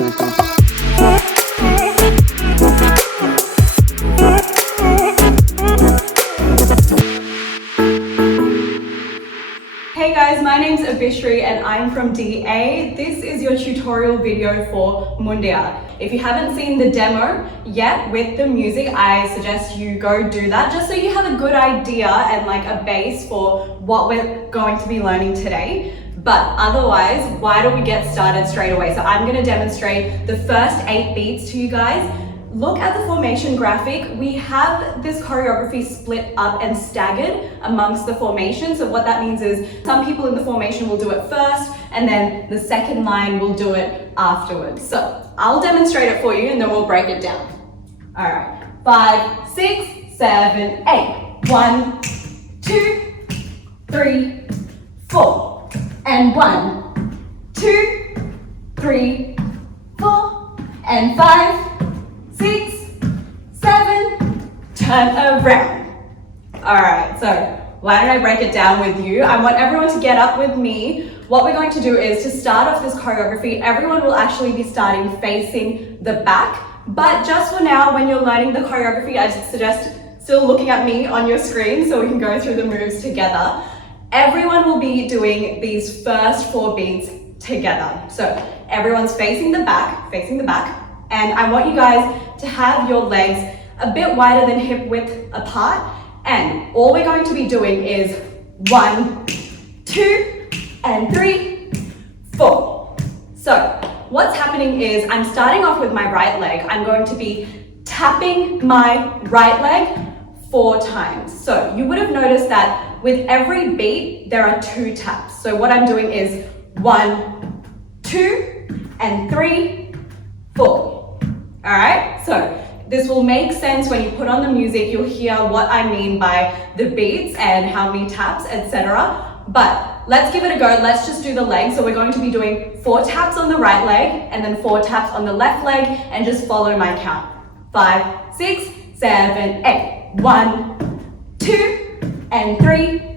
Hey guys, my name's Abishri and I'm from DA. This is your tutorial video for Mundiyan. If you haven't seen the demo yet with the music, I suggest you go do that just so you have a good idea and like a base for what we're going to be learning today. But otherwise, why don't we get started straight away? So I'm going to demonstrate the first 8 beats to you guys. Look at the formation graphic. We have this choreography split up and staggered amongst the formation. So what that means is some people in the formation will do it first and then the second line will do it afterwards. So I'll demonstrate it for you and then we'll break it down. All right, 5, 6, 7, 8. 1, 2, 3, 4. And 1, 2, 3, 4. And 5, 6, 7, turn around. All right, so why don't I break it down with you? I want everyone to get up with me. What we're going to do is to start off this choreography, everyone will actually be starting facing the back. But just for now, when you're learning the choreography, I suggest still looking at me on your screen so we can go through the moves together. Everyone will be doing these first 4 beats together. So everyone's facing the back, and I want you guys to have your legs a bit wider than hip width apart. And all we're going to be doing is 1, 2, and 3, 4. So what's happening is I'm starting off with my right leg. I'm going to be tapping my right leg 4 times. So you would have noticed that with every beat, there are 2 taps. So what I'm doing is 1, 2, and 3, 4. All right, so this will make sense when you put on the music. You'll hear what I mean by the beats and how many taps, etc. But let's give it a go. Let's just do the leg. So we're going to be doing 4 taps on the right leg and then 4 taps on the left leg, and just follow my count. 5, 6, 7, 8. 1, 2, and 3,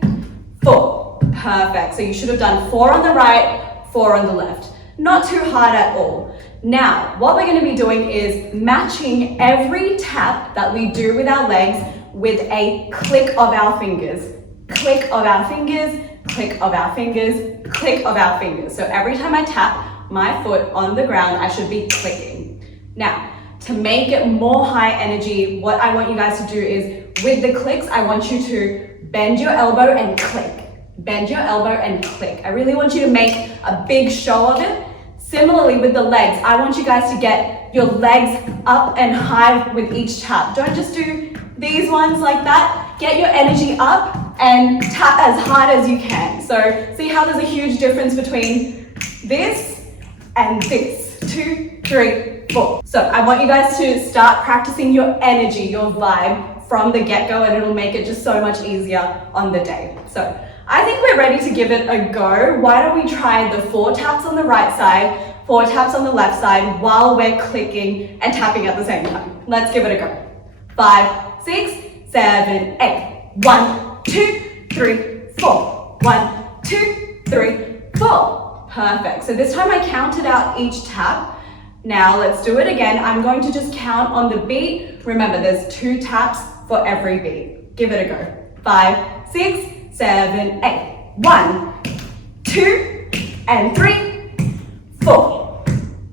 4. Perfect. So you should have done 4 on the right, 4 on the left. Not too hard at all. Now, what we're going to be doing is matching every tap that we do with our legs with a click of our fingers. Click of our fingers, click of our fingers, click of our fingers. So every time I tap my foot on the ground, I should be clicking. Now, to make it more high energy, what I want you guys to do is with the clicks, I want you to bend your elbow and click. Bend your elbow and click. I really want you to make a big show of it. Similarly with the legs, I want you guys to get your legs up and high with each tap. Don't just do these ones like that. Get your energy up and tap as hard as you can. So see how there's a huge difference between this and this. 2, 3, 4. So I want you guys to start practicing your energy, your vibe from the get-go, and it'll make it just so much easier on the day. So I think we're ready to give it a go. Why don't we try the 4 taps on the right side, 4 taps on the left side while we're clicking and tapping at the same time. Let's give it a go. 5, 6, 7, 8. 1, 2, 3, 4. 1, 2, 3, 4. Perfect. So this time I counted out each tap. Now let's do it again. I'm going to just count on the beat. Remember, there's 2 taps for every beat. Give it a go. 5, 6, 7, 8. 1, 2, and 3, 4.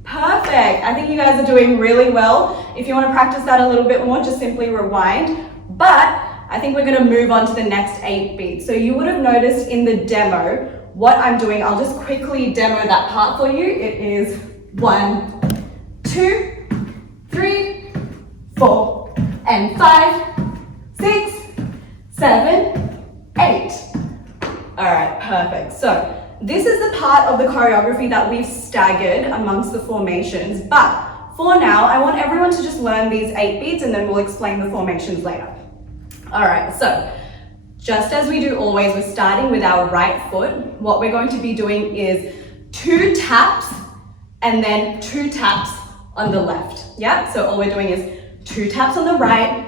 Perfect. I think you guys are doing really well. If you want to practice that a little bit more, just simply rewind. But I think we're going to move on to the next 8 beats. So you would have noticed in the demo what I'm doing. I'll just quickly demo that part for you. It is 1, 2, 3, 4, and 5, 6, 7, 8. All right, perfect. So this is the part of the choreography that we've staggered amongst the formations. But for now, I want everyone to just learn these 8 beats and then we'll explain the formations later. All right, so just as we do always, we're starting with our right foot. What we're going to be doing is 2 taps and then 2 taps on the left. Yeah, so all we're doing is 2 taps on the right,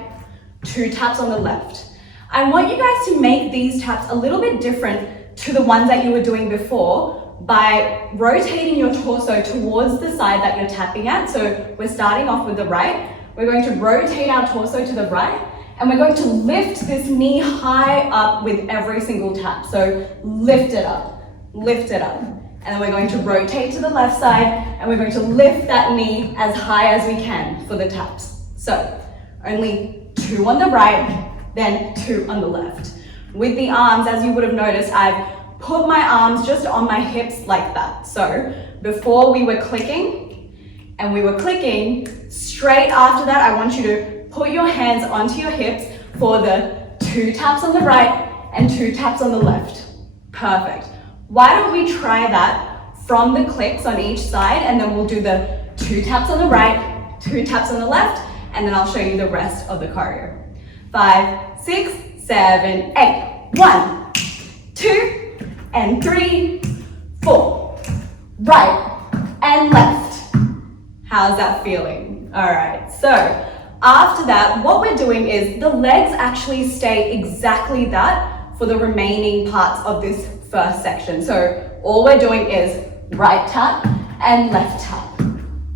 2 taps on the left. I want you guys to make these taps a little bit different to the ones that you were doing before, by rotating your torso towards the side that you're tapping at. So we're starting off with the right. We're going to rotate our torso to the right, and we're going to lift this knee high up with every single tap. So lift it up, lift it up. And then we're going to rotate to the left side, and we're going to lift that knee as high as we can for the taps. So only 2 on the right, then 2 on the left. With the arms, as you would have noticed, I've put my arms just on my hips like that. So before we were clicking, and we were clicking, straight after that, I want you to put your hands onto your hips for the 2 taps on the right and 2 taps on the left. Perfect. Why don't we try that from the clicks on each side, and then we'll do the 2 taps on the right, 2 taps on the left, and then I'll show you the rest of the choreo. 5, 6, 7, 8. 1, 2, and 3, 4. Right and left. How's that feeling? All right, so after that, what we're doing is the legs actually stay exactly that for the remaining parts of this first section. So all we're doing is right tap and left tap,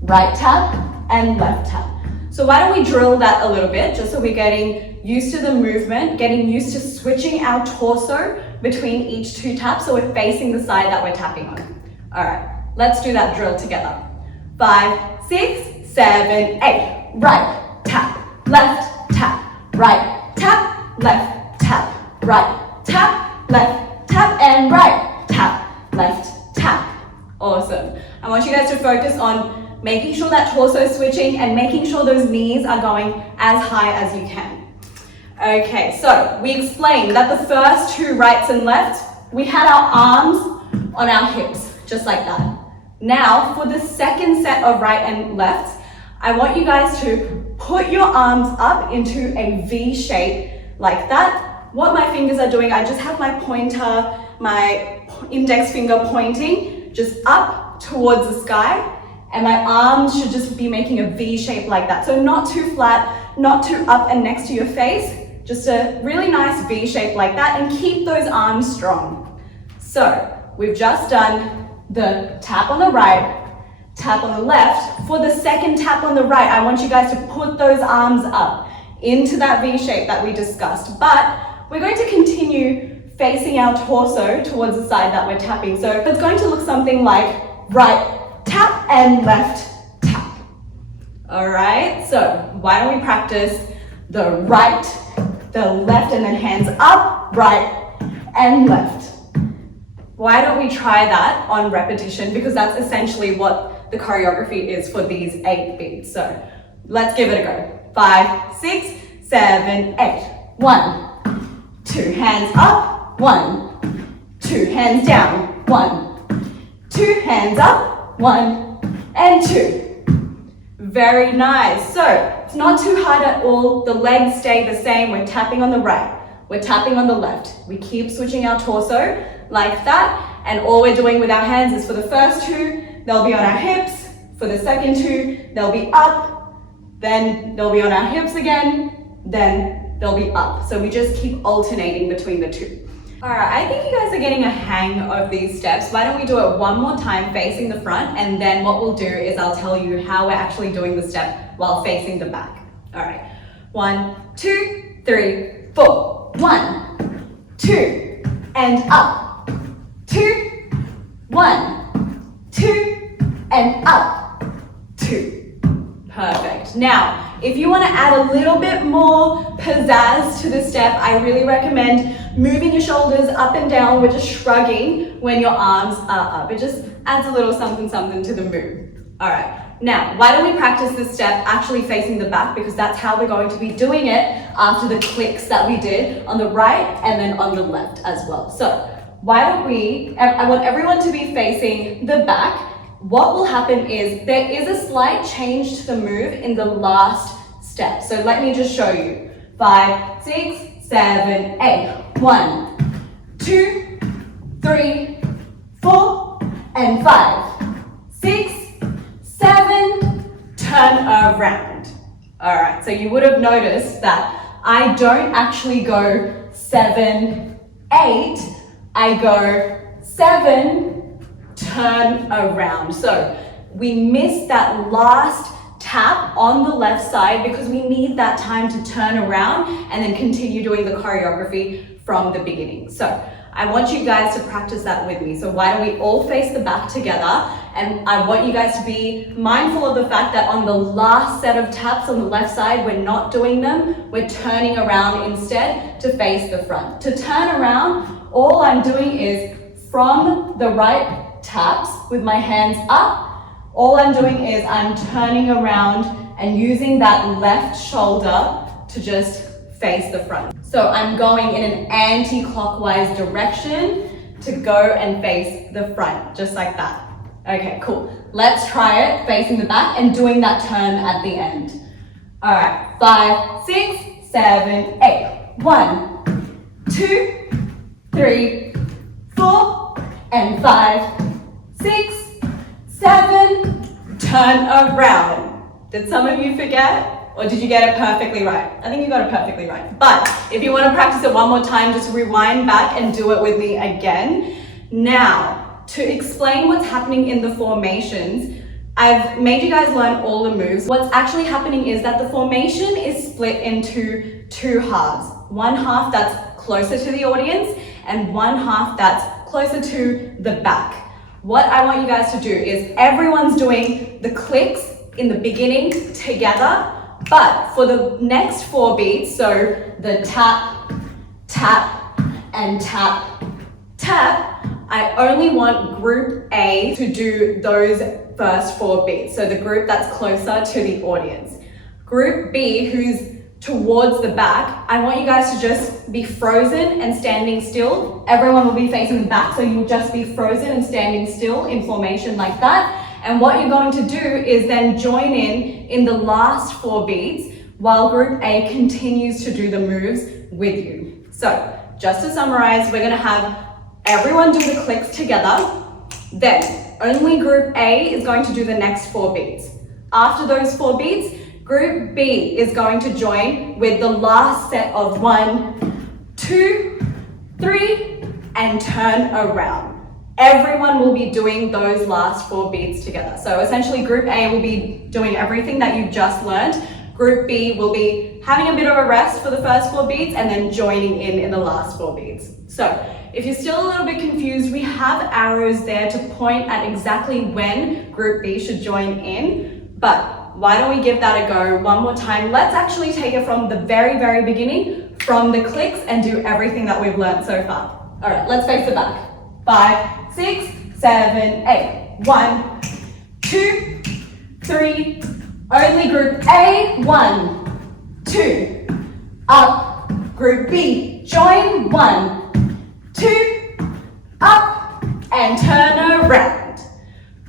right tap and left tap. So why don't we drill that a little bit, just so we're getting used to the movement, getting used to switching our torso between each 2 taps, so we're facing the side that we're tapping on. All right, let's do that drill together. 5, 6, 7, 8. Right tap, left tap, right tap, left tap, right tap, left tap, and right tap, left tap. Awesome. I want you guys to focus on making sure that torso is switching and making sure those knees are going as high as you can. Okay, so we explained that the first 2 rights and lefts, we had our arms on our hips, just like that. Now, for the second set of right and left, I want you guys to put your arms up into a V shape like that. What my fingers are doing, I just have my pointer, my index finger pointing just up towards the sky, and my arms should just be making a V shape like that. So not too flat, not too up and next to your face, just a really nice V shape like that, and keep those arms strong. So we've just done the tap on the right, tap on the left. For the second tap on the right, I want you guys to put those arms up into that V shape that we discussed, but we're going to continue facing our torso towards the side that we're tapping. So it's going to look something like right tap and left tap. All right, so why don't we practice the right, the left, and then hands up, right and left. Why don't we try that on repetition, because that's essentially what the choreography is for these 8 beats. So let's give it a go. 5, 6, 7, 8. 1, 2, hands up, 1, 2, hands down, 1, 2, hands up, 1 and 2. Very nice. So it's not too hard at all. The legs stay the same. We're tapping on the right, we're tapping on the left. We keep switching our torso like that, and all we're doing with our hands is for the first 2, they'll be on our hips. For the second 2, they'll be up, then they'll be on our hips again, then they'll be up. So we just keep alternating between the 2. All right, I think you guys are getting a hang of these steps. Why don't we do it one more time facing the front, and then what we'll do is I'll tell you how we're actually doing the step while facing the back. All right, 1, 2, 3, 4. 1, 2, and up. 2, 1, 2, and up. 2. Perfect. Now, if you want to add a little bit more pizzazz to the step, I really recommend moving your shoulders up and down. We're just shrugging when your arms are up. It just adds a little something something to the move. All right. Now, why don't we practice this step actually facing the back, because that's how we're going to be doing it after the clicks that we did on the right and then on the left as well. So why don't we, I want everyone to be facing the back. What will happen is there is a slight change to the move in the last step. So let me just show you. 5, 6, 7, 8. 1, 2, 3, 4, and 5, 6, 7, turn around. All right, so you would have noticed that I don't actually go 7, 8, I go 7, turn around. So we missed that last tap on the left side because we need that time to turn around and then continue doing the choreography from the beginning. So I want you guys to practice that with me. So why don't we all face the back together? And I want you guys to be mindful of the fact that on the last set of taps on the left side, we're not doing them. We're turning around instead to face the front. To turn around, all I'm doing is from the right taps with my hands up, all I'm doing is I'm turning around and using that left shoulder to just face the front. So I'm going in an anti-clockwise direction to go and face the front, just like that. Okay, cool. Let's try it, facing the back and doing that turn at the end. All right, 5, 6, 7, 8. 1, 2, 3, 4, and 5, 6, 7, turn around. Did some of you forget? Or did you get it perfectly right? I think you got it perfectly right. But if you want to practice it one more time, just rewind back and do it with me again. Now, to explain what's happening in the formations, I've made you guys learn all the moves. What's actually happening is that the formation is split into two halves. One half that's closer to the audience and one half that's closer to the back. What I want you guys to do is everyone's doing the clicks in the beginning together, but for the next 4 beats, so the tap, tap, and tap, tap, I only want group A to do those first 4 beats. So the group that's closer to the audience. Group B, who's towards the back, I want you guys to just be frozen and standing still. Everyone will be facing the back, so you'll just be frozen and standing still in formation like that. And what you're going to do is then join in the last 4 beats while group A continues to do the moves with you. So just to summarize, we're gonna have everyone do the clicks together. Then only group A is going to do the next 4 beats. After those 4 beats, group B is going to join with the last set of 1, 2, 3, and turn around. Everyone will be doing those last 4 beats together. So essentially group A will be doing everything that you've just learned. Group B will be having a bit of a rest for the first 4 beats and then joining in the last 4 beats. So if you're still a little bit confused, we have arrows there to point at exactly when group B should join in, but why don't we give that a go one more time? Let's actually take it from the very, very beginning, from the clicks, and do everything that we've learned so far. All right, let's face the back. 5, 6, 7, 8. 1, 2, 3. Only group A. 1, 2. Up. Group B. Join. 1, 2. Up. And turn around.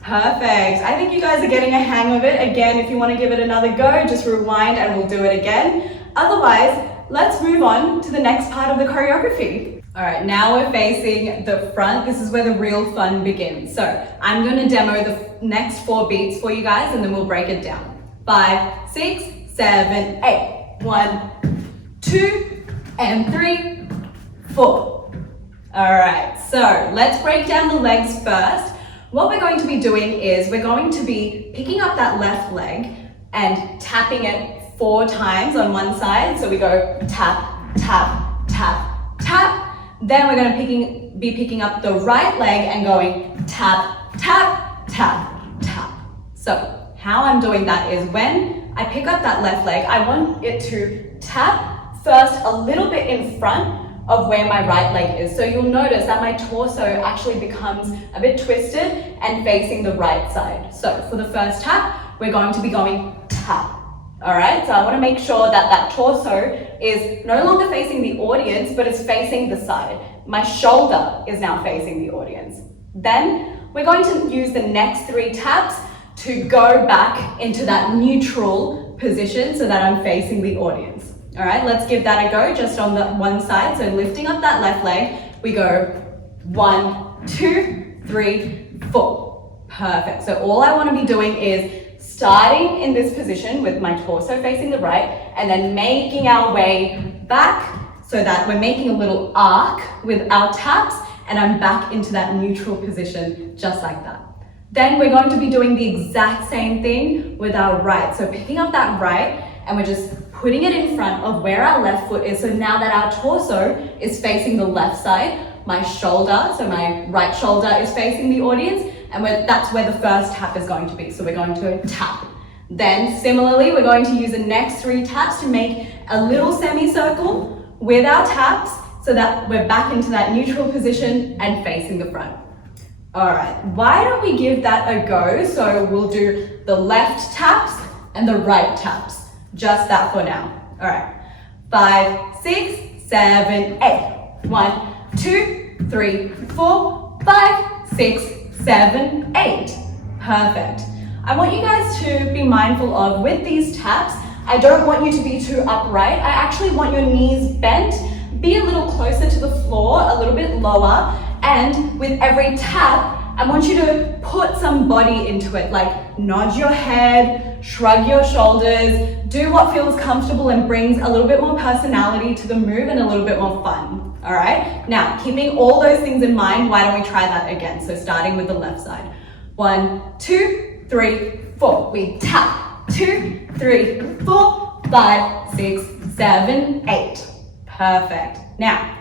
Perfect. I think you guys are getting a hang of it. Again, if you want to give it another go, just rewind and we'll do it again. Otherwise, let's move on to the next part of the choreography. All right, now we're facing the front. This is where the real fun begins. So I'm going to demo the next 4 beats for you guys and then we'll break it down. 5, 6, 7, 8. 1, 2, and 3, 4. All right, so let's break down the legs first. What we're going to be doing is we're going to be picking up that left leg and tapping it 4 times on one side. So we go tap, tap, tap, tap. Then we're going to be picking up the right leg and going tap, tap, tap, tap. So how I'm doing that is when I pick up that left leg, I want it to tap first a little bit in front of where my right leg is. So you'll notice that my torso actually becomes a bit twisted and facing the right side. So for the first tap, we're going to be going tap. All right, so I want to make sure that that torso is no longer facing the audience, but is facing the side. My shoulder is now facing the audience. Then we're going to use the next 3 taps to go back into that neutral position so that I'm facing the audience. All right, let's give that a go just on the one side. So lifting up that left leg, we go 1, 2, 3, 4. Perfect. So all I want to be doing is starting in this position with my torso facing the right and then making our way back so that we're making a little arc with our taps and I'm back into that neutral position, just like that. Then we're going to be doing the exact same thing with our right. So picking up that right, and we're just putting it in front of where our left foot is. So now that our torso is facing the left side, my shoulder, so my right shoulder is facing the audience, and that's where the first tap is going to be. So we're going to tap. Then similarly, we're going to use the next 3 taps to make a little semicircle with our taps so that we're back into that neutral position and facing the front. All right, why don't we give that a go? So we'll do the left taps and the right taps. Just that for now. All right, 5, 6, 7, 8. 1, 2, 3, 4, 5, 6, 7, 8. Perfect. I want you guys to be mindful of, with these taps, I don't want you to be too upright. I actually want your knees bent, be a little closer to the floor, a little bit lower, and with every tap, I want you to put some body into it, like nod your head, shrug your shoulders, do what feels comfortable and brings a little bit more personality to the move and a little bit more fun, all right? Now, keeping all those things in mind, why don't we try that again? So starting with the left side. 1, 2, 3, 4. We tap. 2, 3, 4, 5, 6, 7, 8. Perfect. Now,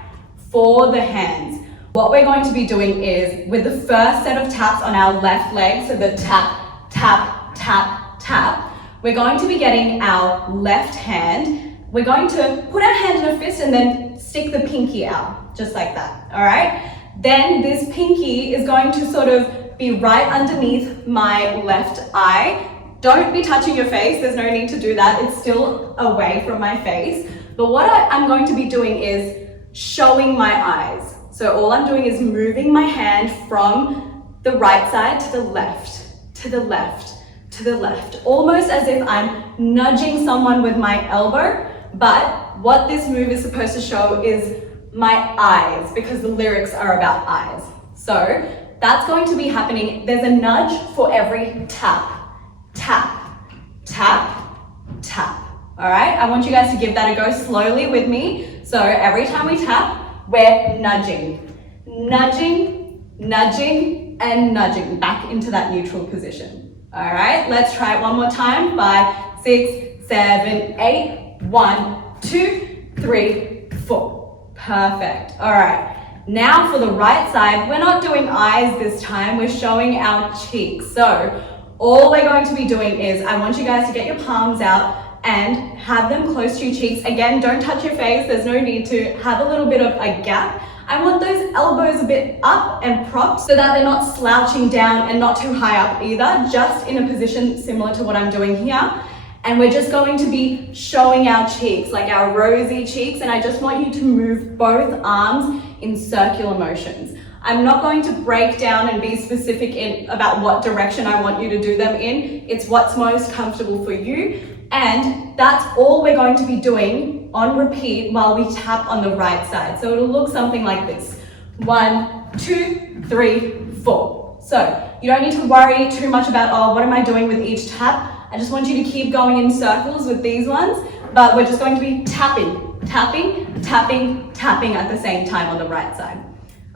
for the hands, what we're going to be doing is, with the first set of taps on our left leg, so the tap, tap, tap, tap, we're going to be getting our left hand. We're going to put our hand in a fist and then stick the pinky out, just like that, all right? Then this pinky is going to sort of be right underneath my left eye. Don't be touching your face, there's no need to do that. It's still away from my face. But what I'm going to be doing is showing my eyes. So all I'm doing is moving my hand from the right side to the left, to the left, to the left, almost as if I'm nudging someone with my elbow. But what this move is supposed to show is my eyes, because the lyrics are about eyes. So that's going to be happening. There's a nudge for every tap, tap, tap, tap. All right, I want you guys to give that a go slowly with me. So every time we tap, we're nudging, nudging, nudging, and nudging back into that neutral position. All right, let's try it one more time. 5, 6, 7, 8. 1, 2, 3, 4. Perfect. All right, now for the right side, we're not doing eyes this time, we're showing our cheeks. So all we're going to be doing is, I want you guys to get your palms out and have them close to your cheeks. Again, don't touch your face, there's no need to. Have a little bit of a gap. I want those elbows a bit up and propped so that they're not slouching down and not too high up either, just in a position similar to what I'm doing here. And we're just going to be showing our cheeks, like our rosy cheeks, and I just want you to move both arms in circular motions. I'm not going to break down and be specific about what direction I want you to do them in. It's what's most comfortable for you. And that's all we're going to be doing on repeat while we tap on the right side. So it'll look something like this. 1, 2, 3, 4. So you don't need to worry too much about, oh, what am I doing with each tap? I just want you to keep going in circles with these ones, but we're just going to be tapping, tapping, tapping, tapping at the same time on the right side.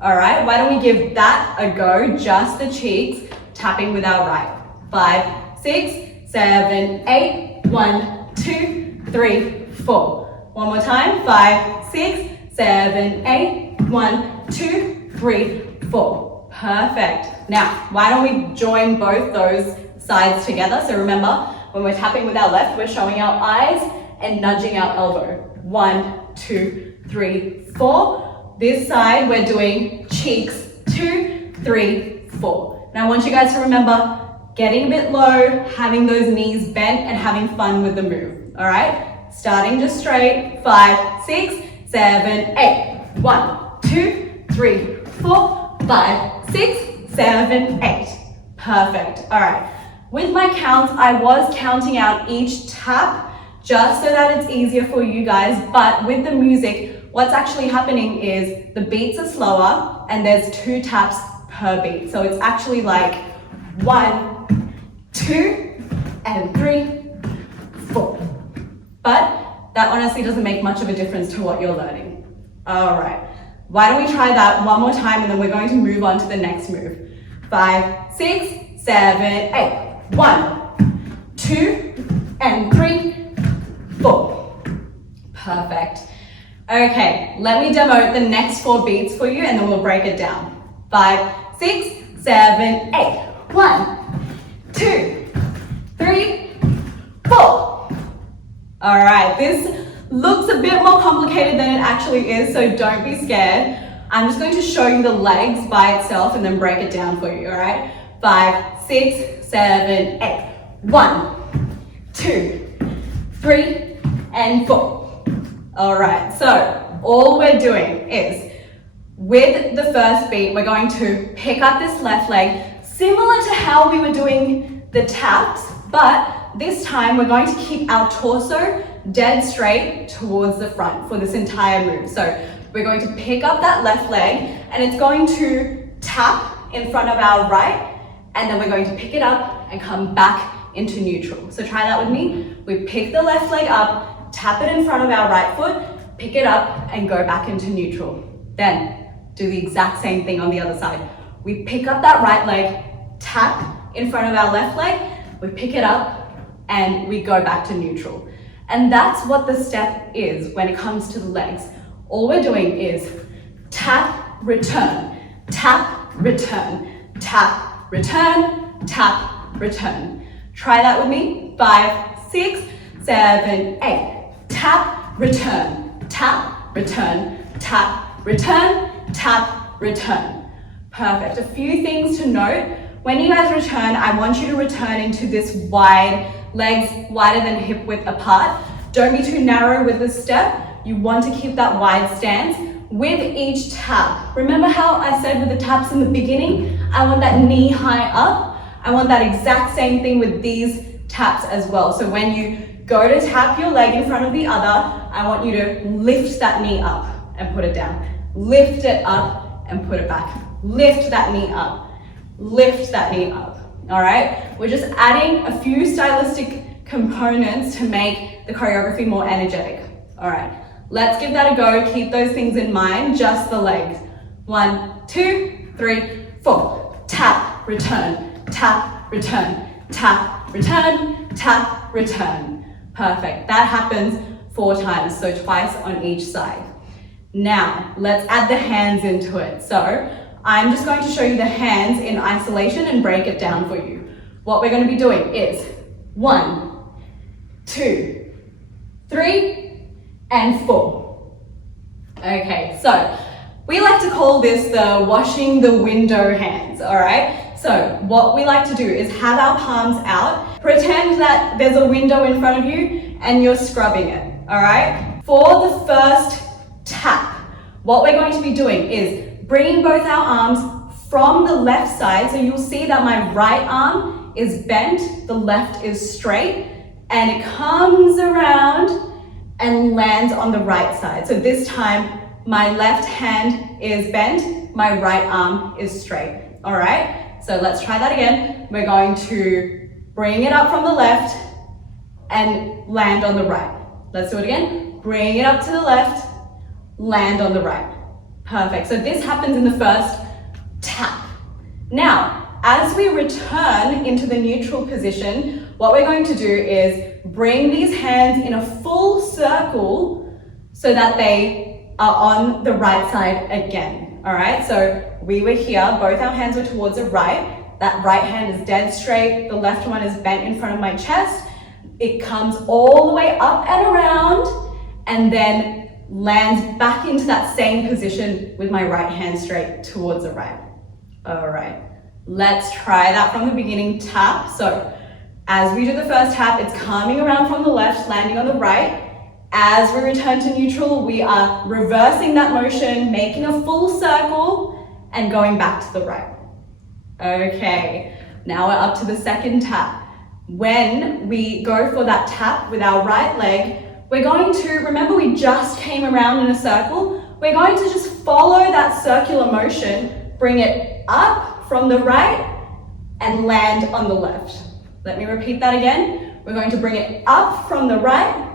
All right, why don't we give that a go, just the cheeks, tapping with our right. 5, 6, 7, 8. 1, 2, 3, 4. One more time. 5, 6, 7, 8. 1, 2, 3, 4. Perfect. Now, why don't we join both those sides together? So remember, when we're tapping with our left, we're showing our eyes and nudging our elbow. 1, 2, 3, 4. This side, we're doing cheeks. 2, 3, 4. Now I want you guys to remember, getting a bit low, having those knees bent, and having fun with the move. All right? Starting just straight. 5, 6, 7, 8. 1, 2, 3, 4, 5, 6, 7, 8. Perfect. All right. With my counts, I was counting out each tap just so that it's easier for you guys. But with the music, what's actually happening is the beats are slower and there's 2 taps per beat. So it's actually like 1, 2, and 3, 4. But that honestly doesn't make much of a difference to what you're learning. All right, Why don't we try that one more time and then we're going to move on to the next move. 5, 6, 7, 8. 1, 2, and 3, 4. Perfect. Okay, let me demo the next 4 beats for you and then we'll break it down. 5, 6, 7, 8. 1, 2, 3, 4. All right, this looks a bit more complicated than it actually is, so don't be scared. I'm just going to show you the legs by itself and then break it down for you, all right? 5, 6, 7, 8. 1, 2, 3, and 4. All right, so all we're doing is, with the first beat, we're going to pick up this left leg, similar to how we were doing the taps, but this time we're going to keep our torso dead straight towards the front for this entire move. So we're going to pick up that left leg and it's going to tap in front of our right, and then we're going to pick it up and come back into neutral. So try that with me. We pick the left leg up, tap it in front of our right foot, pick it up and go back into neutral. Then do the exact same thing on the other side. We pick up that right leg, tap in front of our left leg, we pick it up and we go back to neutral. And that's what the step is when it comes to the legs. All we're doing is tap, return, tap, return, tap, return, tap, return. Try that with me. 5, 6, 7, 8. Tap, return, tap, return, tap, return, tap, return. Perfect. A few things to note. When you guys return, I want you to return into this wide, legs wider than hip width apart. Don't be too narrow with this step. You want to keep that wide stance with each tap. Remember how I said with the taps in the beginning, I want that knee high up. I want that exact same thing with these taps as well. So when you go to tap your leg in front of the other, I want you to lift that knee up and put it down. Lift it up and put it back. Lift that knee up. Lift that knee up. All right? We're just adding a few stylistic components to make the choreography more energetic. All right, let's give that a go. Keep those things in mind, just the legs. 1, 2, 3, 4. Tap, return, tap, return, tap, return, tap, return. Perfect. That happens 4 times, so twice on each side. Now, let's add the hands into it. So, I'm just going to show you the hands in isolation and break it down for you. What we're going to be doing is 1, 2, 3, and 4. Okay, so we like to call this the washing the window hands, all right? So what we like to do is have our palms out, pretend that there's a window in front of you and you're scrubbing it, all right? For the first tap, what we're going to be doing is bringing both our arms from the left side. So you'll see that my right arm is bent, the left is straight, and it comes around and lands on the right side. So this time, my left hand is bent, my right arm is straight, all right? So let's try that again. We're going to bring it up from the left and land on the right. Let's do it again. Bring it up to the left, land on the right. Perfect. So this happens in the first tap. Now, as we return into the neutral position, what we're going to do is bring these hands in a full circle so that they are on the right side again. All right, so we were here, both our hands were towards the right. That right hand is dead straight. The left one is bent in front of my chest. It comes all the way up and around and then lands back into that same position with my right hand straight towards the right. All right, let's try that from the beginning. Tap. So as we do the first tap, it's coming around from the left, landing on the right. As we return to neutral, we are reversing that motion, making a full circle and going back to the right. Okay, now we're up to the second tap. When we go for that tap with our right leg, we're going to, remember we just came around in a circle, we're going to just follow that circular motion, bring it up from the right and land on the left. Let me repeat that again. We're going to bring it up from the right,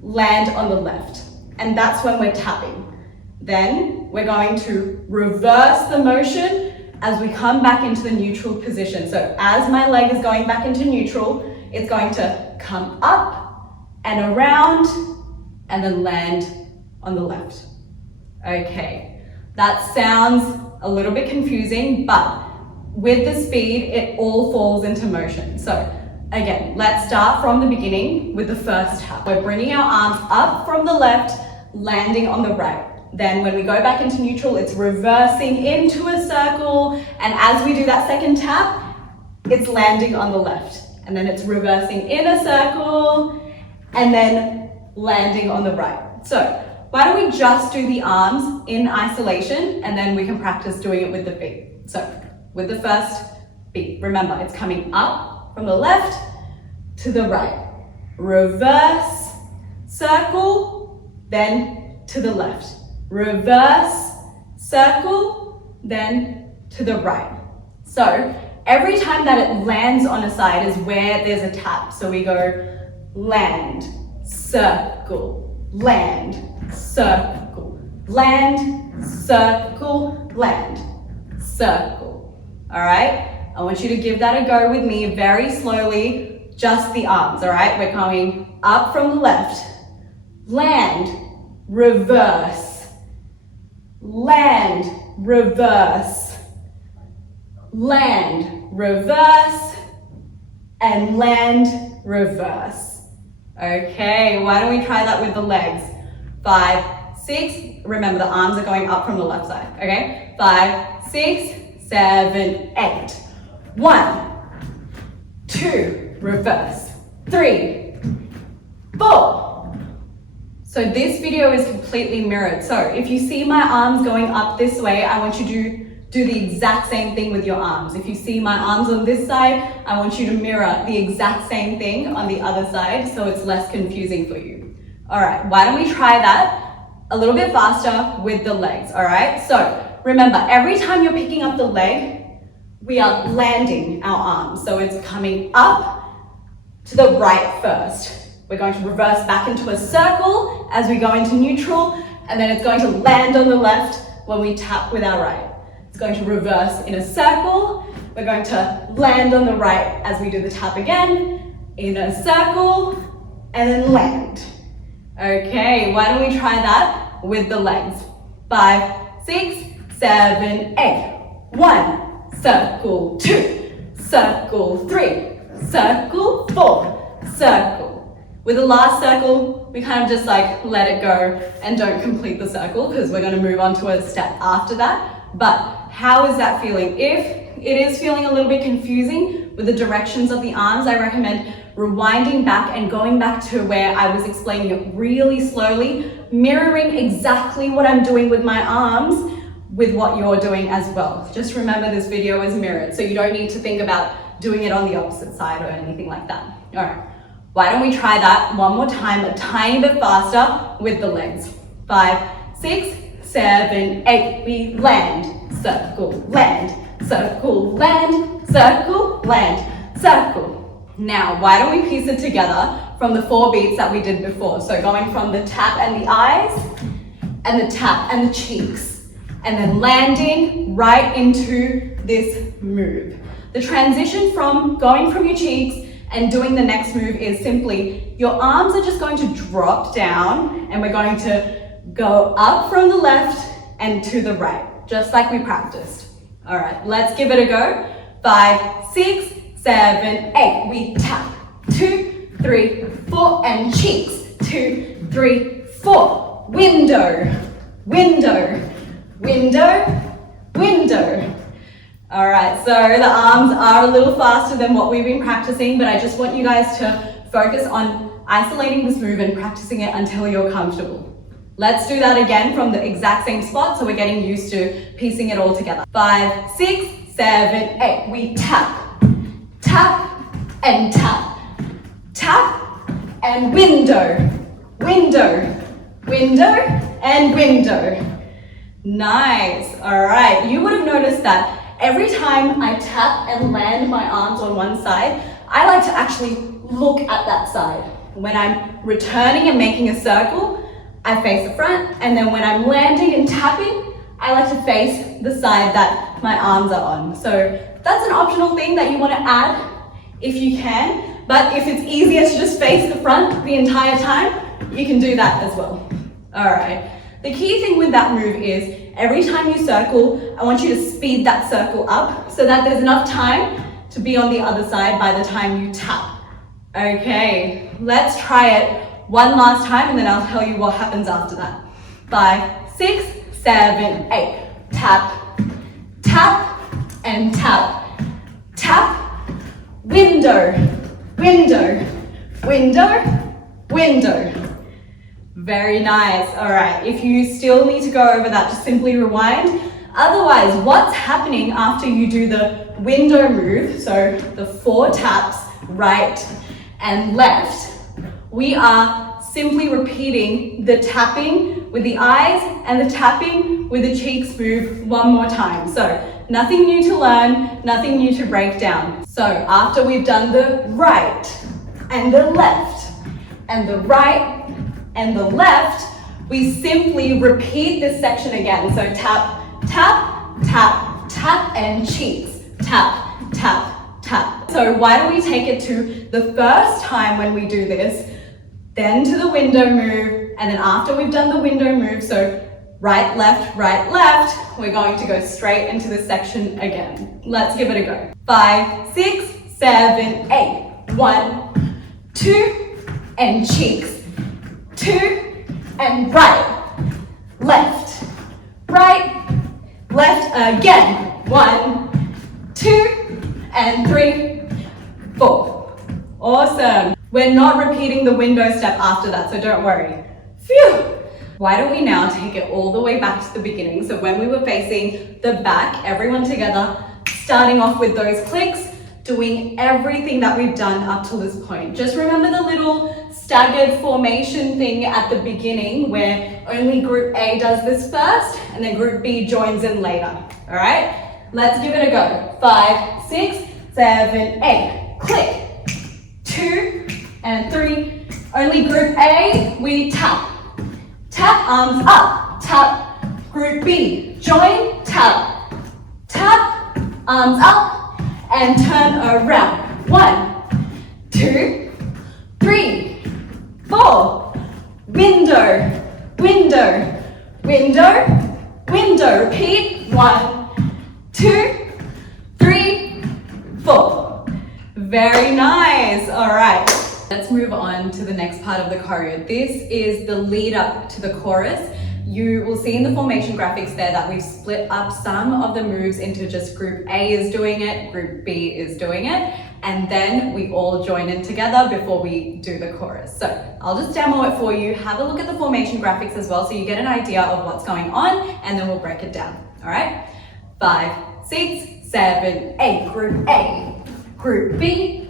land on the left. And that's when we're tapping. Then we're going to reverse the motion as we come back into the neutral position. So as my leg is going back into neutral, it's going to come up and around and then land on the left. Okay, that sounds a little bit confusing, but with the speed, it all falls into motion. So again, let's start from the beginning with the first tap. We're bringing our arms up from the left, landing on the right. Then when we go back into neutral, it's reversing into a circle. And as we do that second tap, it's landing on the left. And then it's reversing in a circle and then landing on the right. So why don't we just do the arms in isolation and then we can practice doing it with the feet. So with the first beat, remember it's coming up from the left to the right. Reverse, circle, then to the left. Reverse, circle, then to the right. So every time that it lands on a side is where there's a tap. So we go land, circle, land, circle, land, circle, land, circle. All right, I want you to give that a go with me very slowly, just the arms, all right? We're going up from the left, land, reverse, land, reverse, land, reverse, and land, reverse. Okay, why don't we try that with the legs? 5, 6, remember the arms are going up from the left side, okay? 5, 6, 7, 8. 1, 2, reverse. 3, 4. So this video is completely mirrored. So if you see my arms going up this way, I want you to do the exact same thing with your arms. If you see my arms on this side, I want you to mirror the exact same thing on the other side so it's less confusing for you. All right, why don't we try that a little bit faster with the legs, all right? So remember, every time you're picking up the leg, we are landing our arms. So it's coming up to the right first. We're going to reverse back into a circle as we go into neutral, and then it's going to land on the left when we tap with our right. It's going to reverse in a circle. We're going to land on the right as we do the tap again, in a circle, and then land. Okay, why don't we try that with the legs? 5, 6, 7, 8. 1, circle, 2, circle, 3, circle, 4, circle. With the last circle, we kind of just like let it go and don't complete the circle because we're going to move on to a step after that. But how is that feeling? If it is feeling a little bit confusing with the directions of the arms, I recommend rewinding back and going back to where I was explaining it really slowly, mirroring exactly what I'm doing with my arms with what you're doing as well. Just remember this video is mirrored, so you don't need to think about doing it on the opposite side or anything like that. All right, why don't we try that one more time, a tiny bit faster with the legs. 5, 6, 7, 8. We land, circle, land, circle, land, circle, land, circle. Now, why don't we piece it together from the 4 beats that we did before? So going from the tap and the eyes, and the tap and the cheeks, and then landing right into this move. The transition from going from your cheeks and doing the next move is simply, your arms are just going to drop down and we're going to go up from the left and to the right, just like we practiced. All right, let's give it a go. 5, 6, 7, 8. We tap. 2, 3, 4, and cheeks. 2, 3, 4. Window, window, window, window. All right, so the arms are a little faster than what we've been practicing, but I just want you guys to focus on isolating this move and practicing it until you're comfortable. Let's do that again from the exact same spot so we're getting used to piecing it all together. 5, 6, 7, 8. We tap, tap, and tap, tap, and window, window, window, and window. Nice. All right, you would have noticed that every time I tap and land my arms on one side, I like to actually look at that side. When I'm returning and making a circle, I face the front, and then when I'm landing and tapping, I like to face the side that my arms are on. So that's an optional thing that you want to add if you can, but if it's easier to just face the front the entire time, you can do that as well. All right. The key thing with that move is every time you circle, I want you to speed that circle up so that there's enough time to be on the other side by the time you tap. Okay, let's try it one last time and then I'll tell you what happens after that. 5, 6, 7, 8. Tap, tap, and tap. Tap, window, window, window, window. Very nice. All right, if you still need to go over that, just simply rewind. Otherwise, what's happening after you do the window move, so the 4 taps, right and left, we are simply repeating the tapping with the eyes and the tapping with the cheeks move one more time. So nothing new to learn, nothing new to break down. So after we've done the right and the left and the right and the left, we simply repeat this section again. So tap, tap, tap, tap, and cheeks. Tap, tap, tap. So why don't we take it to the first time when we do this, then to the window move, and then after we've done the window move, so right, left, we're going to go straight into this section again. Let's give it a go. 5, 6, 7, 8. 1, 2, and cheeks. 2, and right, left, left again. 1, 2, and 3, 4. Awesome. We're not repeating the window step after that, so don't worry. Phew. Why don't we now take it all the way back to the beginning? So when we were facing the back, everyone together, starting off with those clicks, doing everything that we've done up to this point. Just remember the little staggered formation thing at the beginning where only group A does this first and then group B joins in later. All right, let's give it a go. 5, 6, 7, 8. Click. 2 and 3. Only group A, we tap. Tap, arms up. Tap. Group B, join, tap. Tap, arms up, and turn around. 1, 2, 3, 4. Window, window, window, window. Repeat. 1, 2, 3, 4. Very nice. All right. Let's move on to the next part of the choreo. This is the lead up to the chorus. You will see in the formation graphics there that we've split up some of the moves into just group A is doing it, group B is doing it, and then we all join in together before we do the chorus. So I'll just demo it for you. Have a look at the formation graphics as well so you get an idea of what's going on, and then we'll break it down. All right? 5, 6, 7, 8. Group A, group B.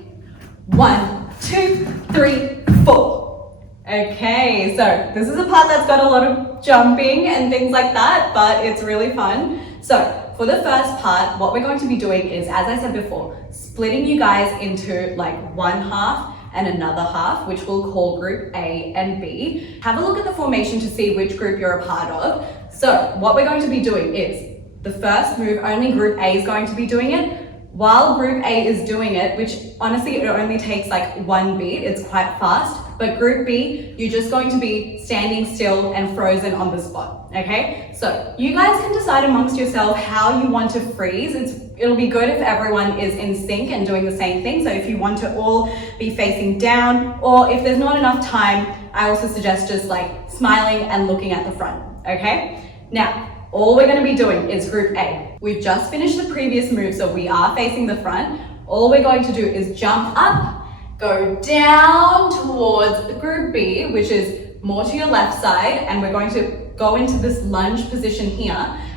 1, 2, 3, 4. Okay, so this is a part that's got a lot of jumping and things like that, but it's really fun. So for the first part, what we're going to be doing is, as I said before, splitting you guys into like one half and another half, which we'll call group A and B. Have a look at the formation to see which group you're a part of. So what we're going to be doing is the first move, only group A is going to be doing it. While group A is doing it, which honestly, it only takes like 1 beat, it's quite fast, but group B, you're just going to be standing still and frozen on the spot, okay? So you guys can decide amongst yourself how you want to freeze. It'll be good if everyone is in sync and doing the same thing. So if you want to all be facing down, or if there's not enough time, I also suggest just like smiling and looking at the front, okay? Now, all we're going to be doing is group A. We've just finished the previous move, so we are facing the front. All we're going to do is jump up, go down towards group B, which is more to your left side, and we're going to go into this lunge position here.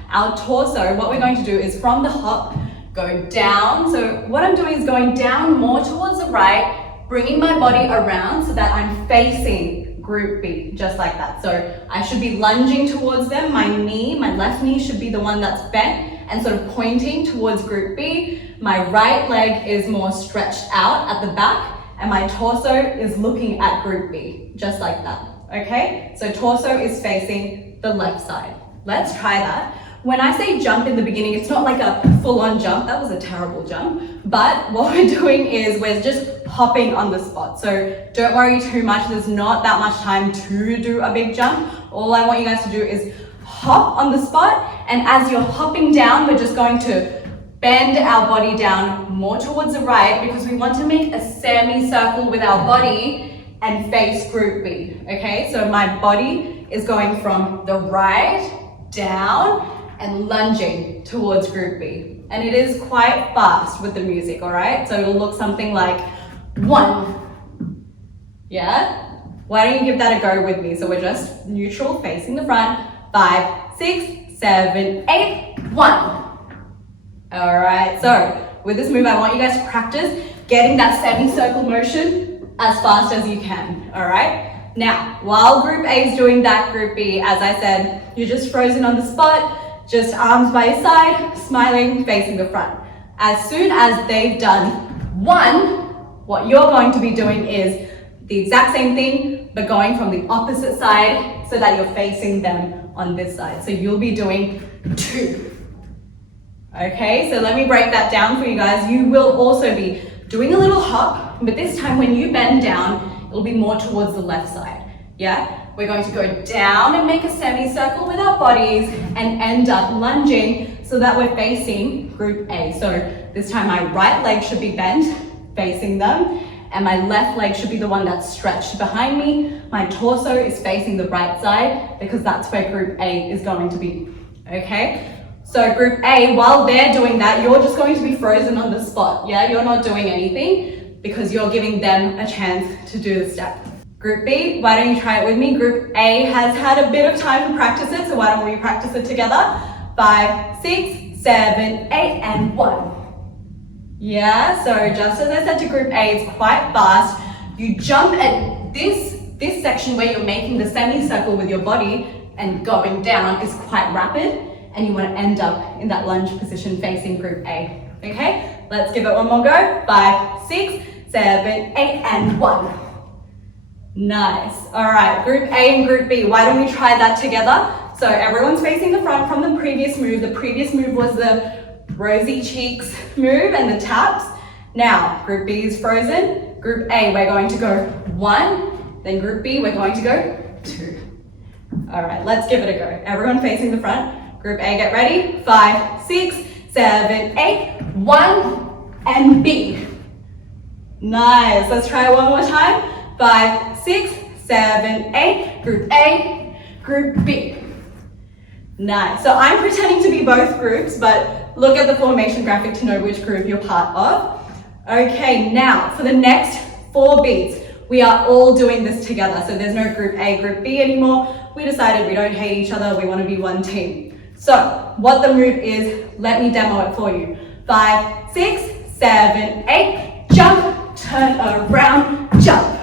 Our torso, what we're going to do is from the hop, go down. So what I'm doing is going down more towards the right, bringing my body around so that I'm facing group B, just like that. So I should be lunging towards them. My left knee should be the one that's bent and sort of pointing towards group B. My right leg is more stretched out at the back and my torso is looking at group B, just like that. okay? So torso is facing the left side. Let's try that. When I say jump in the beginning, it's not like a full-on jump. That was a terrible jump. But what we're doing is we're just hopping on the spot. So don't worry too much. There's not that much time to do a big jump. All I want you guys to do is hop on the spot. And as you're hopping down, we're just going to bend our body down more towards the right because we want to make a semicircle with our body and face group B, okay? So my body is going from the right down and lunging towards group B. And it is quite fast with the music, all right? So it'll look something like 1, yeah? Why don't you give that a go with me? So we're just neutral, facing the front, 5, 6, 7, 8, 1. All right, so with this move, I want you guys to practice getting that semicircle motion as fast as you can, all right? Now, while group A is doing that, group B, as I said, you're just frozen on the spot, just arms by your side, smiling, facing the front. As soon as they've done 1, what you're going to be doing is the exact same thing, but going from the opposite side so that you're facing them on this side. So you'll be doing 2. Okay, so let me break that down for you guys. You will also be doing a little hop, but this time when you bend down, it'll be more towards the left side, yeah? We're going to go down and make a semicircle with our bodies and end up lunging so that we're facing group A. So this time my right leg should be bent, facing them, and my left leg should be the one that's stretched behind me. My torso is facing the right side because that's where group A is going to be, okay? So group A, while they're doing that, you're just going to be frozen on the spot, yeah? You're not doing anything because you're giving them a chance to do the step. Group B, why don't you try it with me? Group A has had a bit of time to practice it, so why don't we practice it together? 5, 6, 7, 8, and 1. Yeah, so just as I said to group A, it's quite fast. You jump at this section where you're making the semicircle with your body and going down is quite rapid, and you want to end up in that lunge position facing group A. Okay, let's give it one more go. 5, 6, 7, 8, and 1. Nice. All right, group A and group B, why don't we try that together? So everyone's facing the front from the previous move. The previous move was the rosy cheeks move and the taps. Now, group B is frozen. Group A, we're going to go 1. Then group B, we're going to go 2. All right, let's give it a go. Everyone facing the front. Group A, get ready. 5, 6, 7, 8, 1, and B. Nice. Let's try it one more time. 5, 6, 7, 8, group A, group B. Nice. So I'm pretending to be both groups, but look at the formation graphic to know which group you're part of. Okay, now for the next 4 beats, we are all doing this together. So there's no group A, group B anymore. We decided we don't hate each other, we want to be one team. So what the move is, let me demo it for you. 5, 6, 7, 8, jump, turn around, jump.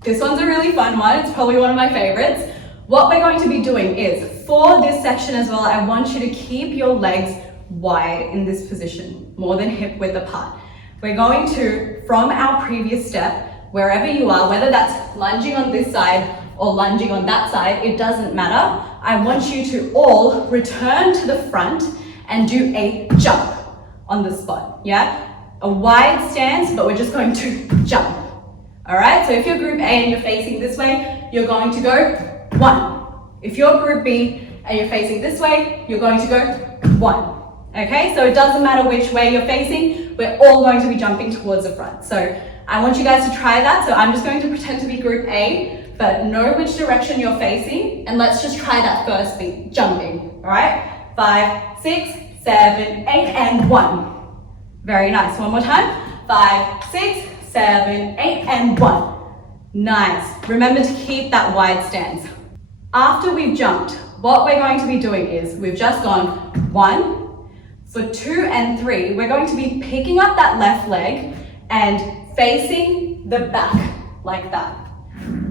This one's a really fun one. It's probably one of my favorites. What we're going to be doing is, for this section as well, I want you to keep your legs wide in this position, more than hip width apart. We're going to, from our previous step, wherever you are, whether that's lunging on this side or lunging on that side, it doesn't matter. I want you to all return to the front and do a jump on the spot, yeah? A wide stance, but we're just going to jump. All right, so if you're group A and you're facing this way, you're going to go 1. If you're group B and you're facing this way, you're going to go 1. Okay, so it doesn't matter which way you're facing, we're all going to be jumping towards the front. So I want you guys to try that. So I'm just going to pretend to be group A, but know which direction you're facing, and let's just try that first beat, jumping. All right, 5, 6, 7, 8, and 1. Very nice. One more time. 5, 6, 7, 8, and 1. Nice. Remember to keep that wide stance. After we've jumped, what we're going to be doing is we've just gone 1. For 2 and 3, we're going to be picking up that left leg and facing the back like that.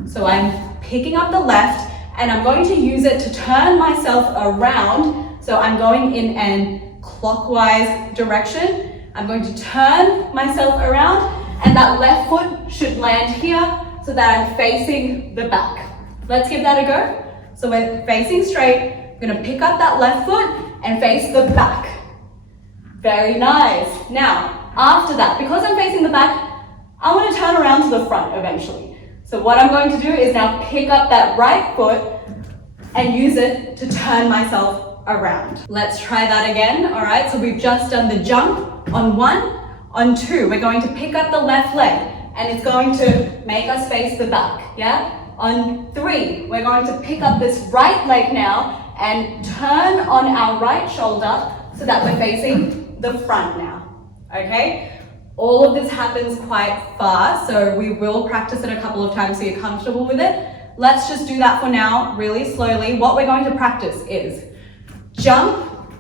So I'm picking up the left and I'm going to use it to turn myself around. So I'm going in an clockwise direction. I'm going to turn myself around and that left foot should land here so that I'm facing the back. Let's give that a go. So we're facing straight, we're gonna pick up that left foot and face the back. Very nice. Now, after that, because I'm facing the back, I want to turn around to the front eventually. So what I'm going to do is now pick up that right foot and use it to turn myself around. Let's try that again. All right, so we've just done the jump on 1, on 2. We're going to pick up the left leg and it's going to make us face the back, yeah? On 3, we're going to pick up this right leg now and turn on our right shoulder so that we're facing the front now, okay? All of this happens quite fast, so we will practice it a couple of times so you're comfortable with it. Let's just do that for now, really slowly. What we're going to practice is jump,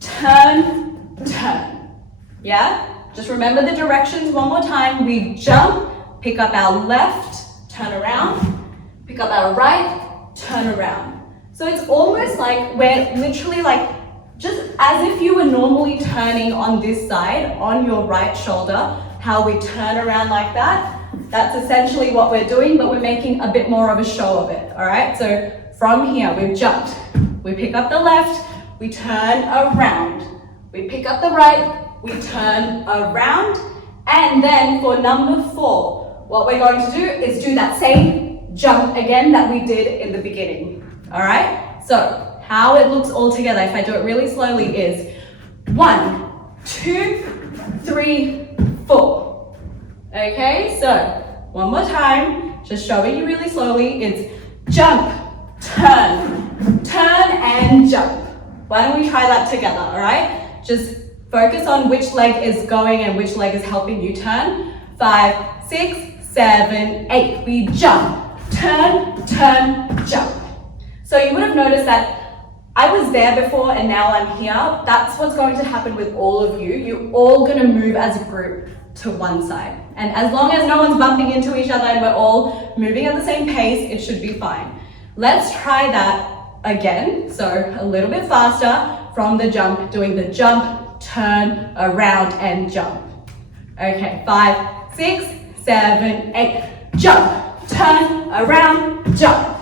turn, turn, yeah? Just remember the directions one more time. We jump, pick up our left, turn around, pick up our right, turn around. So it's almost like we're literally like, just as if you were normally turning on this side, on your right shoulder, how we turn around like that. That's essentially what we're doing, but we're making a bit more of a show of it, all right? So from here, we've jumped. We pick up the left, we turn around. We pick up the right, we turn around. And then for number 4, what we're going to do is do that same jump again that we did in the beginning, all right? So how it looks all together, if I do it really slowly, is 1, 2, 3, 4. Okay, so one more time, just showing you really slowly. It's jump, turn, turn, and jump. Why don't we try that together, all right? Just focus on which leg is going and which leg is helping you turn. 5, 6, 7, 8. We jump, turn, turn, jump. So you would have noticed that I was there before and now I'm here. That's what's going to happen with all of you. You're all going to move as a group to one side. And as long as no one's bumping into each other and we're all moving at the same pace, it should be fine. Let's try that again. So a little bit faster from the jump, doing the jump, turn, around, and jump. Okay, 5, 6, 7, 8. Jump, turn, around, jump.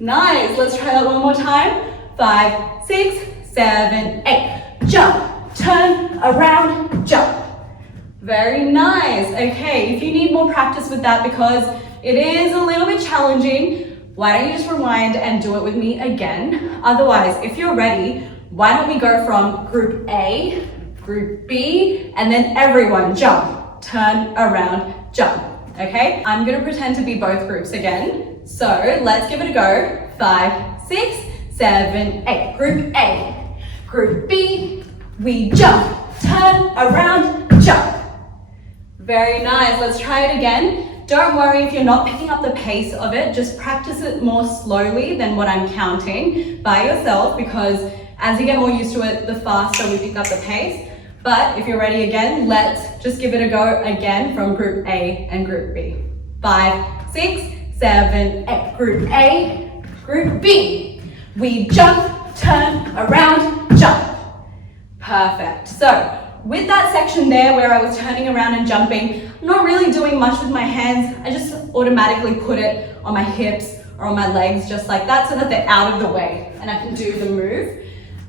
Nice. Let's try that one more time. 5, 6, 7, 8. Jump, turn, around, jump. Very nice. Okay, if you need more practice with that because it is a little bit challenging, why don't you just rewind and do it with me again? Otherwise, if you're ready, why don't we go from group A, group B, and then everyone jump, turn, around, jump. Okay, I'm gonna pretend to be both groups again. So let's give it a go. 5, 6, 7, 8. Group A. Group B, we jump, turn, around, jump. Very nice. Let's try it again. Don't worry if you're not picking up the pace of it. Just practice it more slowly than what I'm counting by yourself, because as you get more used to it, the faster we pick up the pace. But if you're ready again, let's just give it a go again from group A and group B. 5, 6, 7, 8. Group A, group B. We jump, turn, around, jump. Perfect. So with that section there where I was turning around and jumping, I'm not really doing much with my hands. I just automatically put it on my hips or on my legs just like that so that they're out of the way and I can do the move.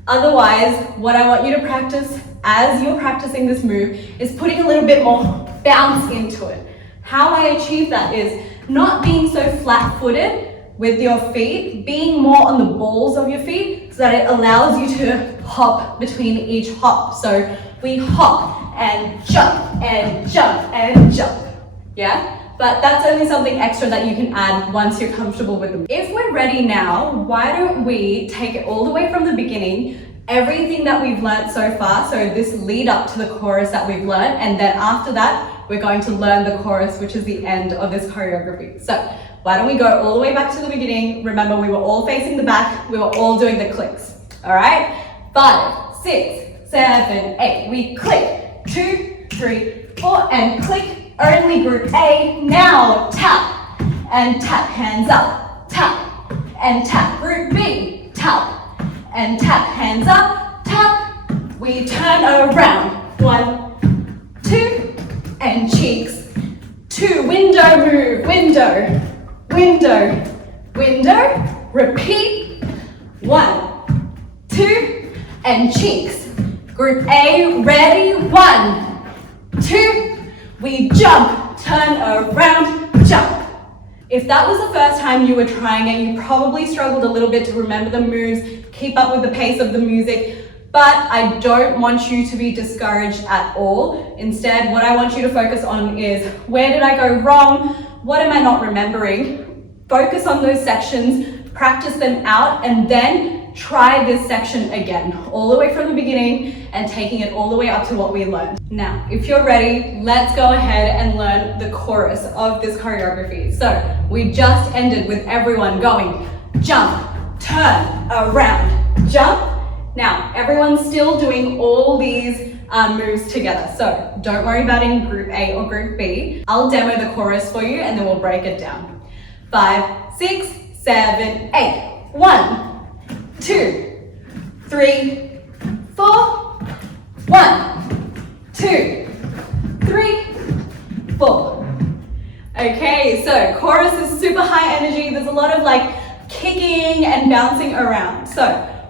Otherwise, what I want you to practice as you're practicing this move is putting a little bit more bounce into it. How I achieve that is not being so flat-footed with your feet, being more on the balls of your feet so that it allows you to hop between each hop. So we hop and jump and jump and jump, yeah? But that's only something extra that you can add once you're comfortable with them. If we're ready now, why don't we take it all the way from the beginning, everything that we've learned so far, so this lead up to the chorus that we've learned, and then after that, we're going to learn the chorus, which is the end of this choreography. So why don't we go all the way back to the beginning? Remember, we were all facing the back, we were all doing the clicks, all right? 5, 6, 7, 8, we click, 2, 3, 4, and click. Only group A. Now tap and tap, hands up, tap and tap. Group B, tap and tap, hands up, tap. We turn around. 1, 2, and cheeks. 2, window move, window, window, window, repeat, 1, 2, and cheeks. Group A, ready, 1, 2, we jump, turn around, jump. If that was the first time you were trying it, you probably struggled a little bit to remember the moves, keep up with the pace of the music, but I don't want you to be discouraged at all. Instead, what I want you to focus on is, where did I go wrong? What am I not remembering? Focus on those sections, practice them out, and then try this section again, all the way from the beginning and taking it all the way up to what we learned. Now, if you're ready, let's go ahead and learn the chorus of this choreography. So we just ended with everyone going jump, turn, around, jump. Now, everyone's still doing all these moves together. So don't worry about any group A or group B. I'll demo the chorus for you and then we'll break it down. 5, 6, 7, 8. 1, 2, 3, 4. 1, 2, 3, 4. Okay, so chorus is super high energy. There's a lot of like kicking and bouncing around. So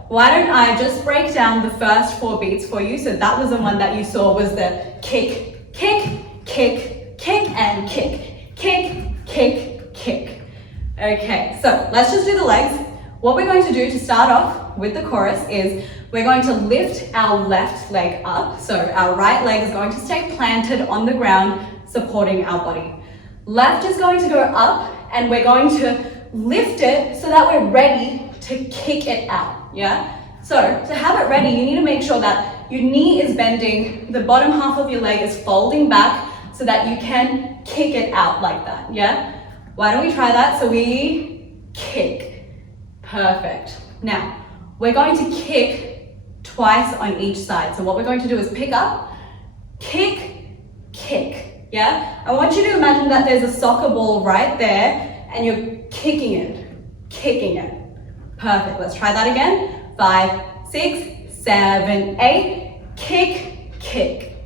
why don't I just break down the first 4 beats for you? So that was the one that you saw was the kick, kick, kick, kick, and kick, kick, kick, kick. Okay, so let's just do the legs. What we're going to do to start off with the chorus is we're going to lift our left leg up. So our right leg is going to stay planted on the ground, supporting our body. Left is going to go up and we're going to lift it so that we're ready to kick it out, yeah? So to have it ready, you need to make sure that your knee is bending, the bottom half of your leg is folding back so that you can kick it out like that, yeah? Why don't we try that? So we kick. Perfect. Now, we're going to kick twice on each side. So what we're going to do is pick up, kick, kick, yeah? I want you to imagine that there's a soccer ball right there and you're kicking it, kicking it. Perfect, let's try that again. 5, 6, 7, 8, kick, kick.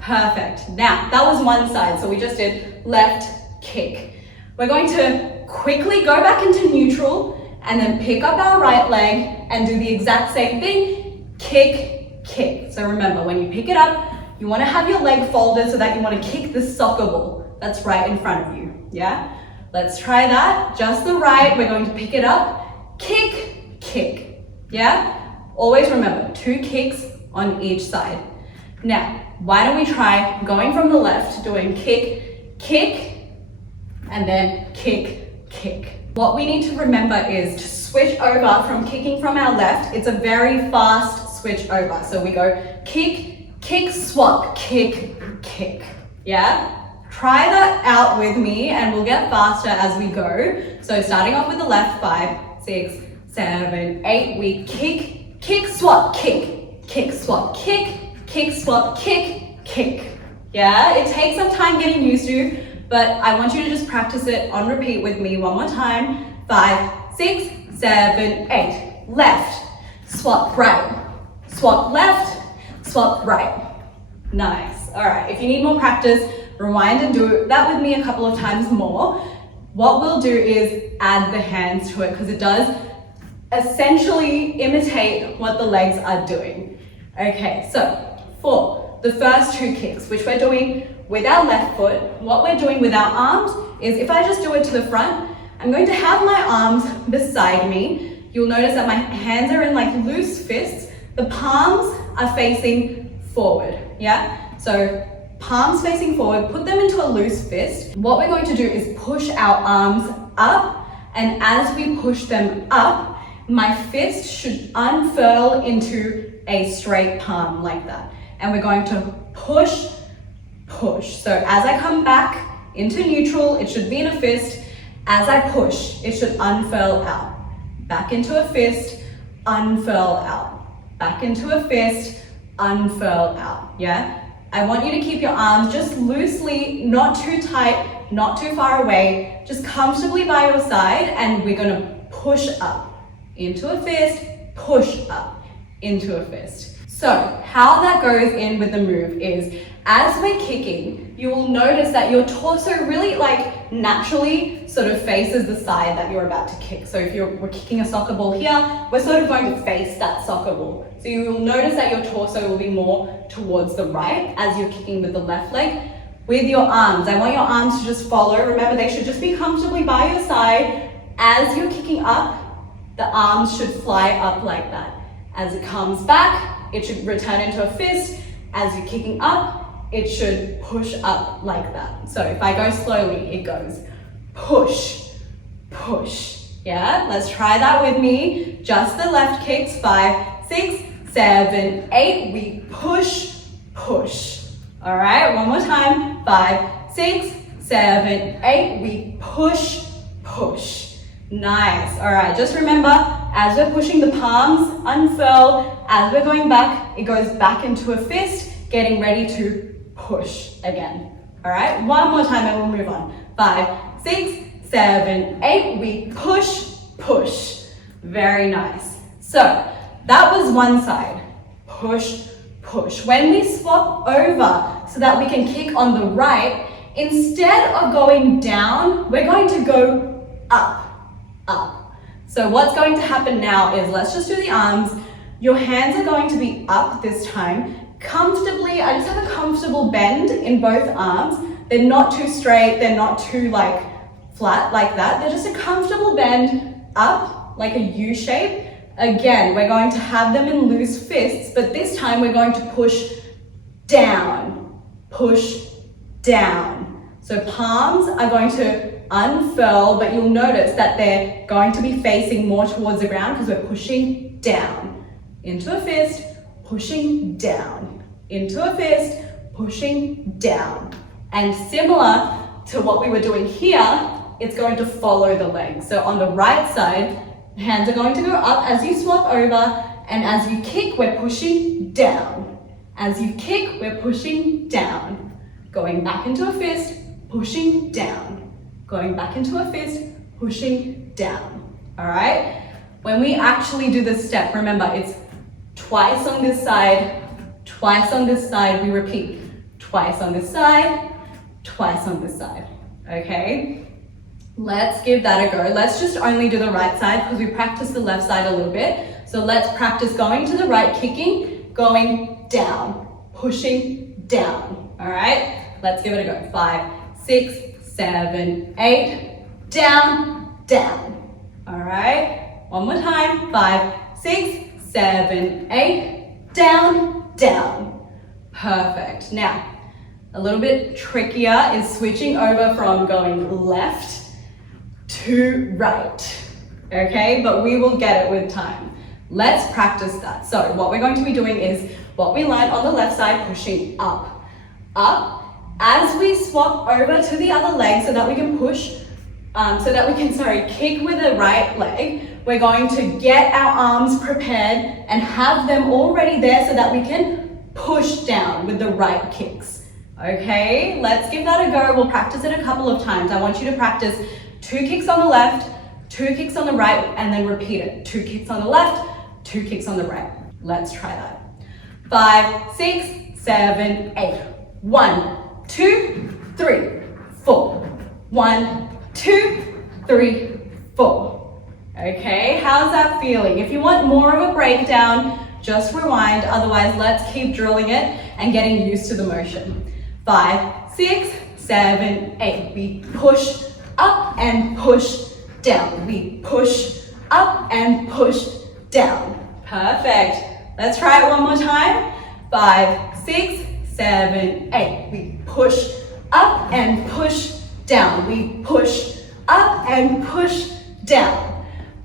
Perfect. Now, that was one side, so we just did left, kick. We're going to quickly go back into neutral and then pick up our right leg and do the exact same thing, kick, kick. So remember, when you pick it up, you want to have your leg folded so that you want to kick the soccer ball that's right in front of you, yeah? Let's try that, just the right, we're going to pick it up, kick, kick, yeah? Always remember, 2 kicks on each side. Now, why don't we try going from the left, doing kick, kick, and then kick, kick. What we need to remember is to switch over from kicking from our left. It's a very fast switch over. So we go kick, kick, swap, kick, kick, yeah? Try that out with me and we'll get faster as we go. So starting off with the left, 5, 6, 7, 8, we kick, kick, swap, kick, kick, swap, kick, kick, swap, kick, kick. Yeah, it takes some time getting used to, but I want you to just practice it on repeat with me one more time. 5, 6, 7, 8. Left, swap right, swap left, swap right. Nice. All right, if you need more practice, rewind and do that with me a couple of times more. What we'll do is add the hands to it because it does essentially imitate what the legs are doing. Okay, so for the first 2 kicks, which we're doing with our left foot, what we're doing with our arms is if I just do it to the front, I'm going to have my arms beside me. You'll notice that my hands are in like loose fists. The palms are facing forward, yeah? So palms facing forward, put them into a loose fist. What we're going to do is push our arms up, and as we push them up, my fist should unfurl into a straight palm like that. And we're going to push, push. So as I come back into neutral, it should be in a fist. As I push, it should unfurl out. Back into a fist, unfurl out. Back into a fist, unfurl out, yeah? I want you to keep your arms just loosely, not too tight, not too far away, just comfortably by your side, and we're gonna push up into a fist, push up into a fist. So how that goes in with the move is As we're kicking, you will notice that your torso really like naturally sort of faces the side that you're about to kick. So if we're kicking a soccer ball here, we're sort of going to face that soccer ball. So you will notice that your torso will be more towards the right as you're kicking with the left leg. With your arms, I want your arms to just follow. Remember, they should just be comfortably by your side. As you're kicking up, the arms should fly up like that. As it comes back, it should return into a fist. As you're kicking up, it should push up like that. So if I go slowly, it goes push, push. Yeah, let's try that with me. Just the left kicks, 5, 6, 7, 8. We push, push. All right, one more time. 5, 6, 7, 8. We push, push. Nice. All right, just remember, as we're pushing the palms, unfurl. As we're going back, it goes back into a fist, getting ready to push again. All right, one more time and we'll move on. 5, 6, 7, 8. We push, push. Very nice. So that was one side. Push, push. When we swap over so that we can kick on the right, instead of going down, we're going to go up, up. So what's going to happen now is, let's just do the arms. Your hands are going to be up this time. Comfortably, I just have a comfortable bend in both arms. They're not too straight, they're not too like flat like that. They're just a comfortable bend up, like a U shape. Again, we're going to have them in loose fists, but this time we're going to push down, push down. So palms are going to unfurl, but you'll notice that they're going to be facing more towards the ground because we're pushing down. Into a fist, pushing down. Into a fist, pushing down. And similar to what we were doing here, it's going to follow the legs. So on the right side, hands are going to go up as you swap over, and as you kick, we're pushing down. As you kick, we're pushing down. Going back into a fist, pushing down. Going back into a fist, pushing down. All right? When we actually do this step, remember, it's twice on this side, twice on this side. We repeat, twice on this side, twice on this side. Okay? Let's give that a go. Let's just only do the right side because we practiced the left side a little bit. So let's practice going to the right, kicking, going down, pushing down. All right? Let's give it a go. 5, 6, 7, 8, down, down. All right? One more time. 5, 6, 7, 8, down, down. Perfect. Now, a little bit trickier is switching over from going left to right, okay? But we will get it with time. Let's practice that. So what we're going to be doing is what we learned on the left side, pushing up, up. As we swap over to the other leg so that we can push, kick with the right leg, we're going to get our arms prepared and have them already there so that we can push down with the right kicks. Okay, let's give that a go. We'll practice it a couple of times. I want you to practice 2 kicks on the left, 2 kicks on the right, and then repeat it. 2 kicks on the left, 2 kicks on the right. Let's try that. 5, 6, 7, 8. 1, 2, 3, 4. 1, 2, 3, 4. Okay, how's that feeling? If you want more of a breakdown, just rewind. Otherwise, let's keep drilling it and getting used to the motion. 5, 6, 7, 8. We push up and push down. We push up and push down. Perfect. Let's try it one more time. 5, 6, 7, 8. We push up and push down. We push up and push down.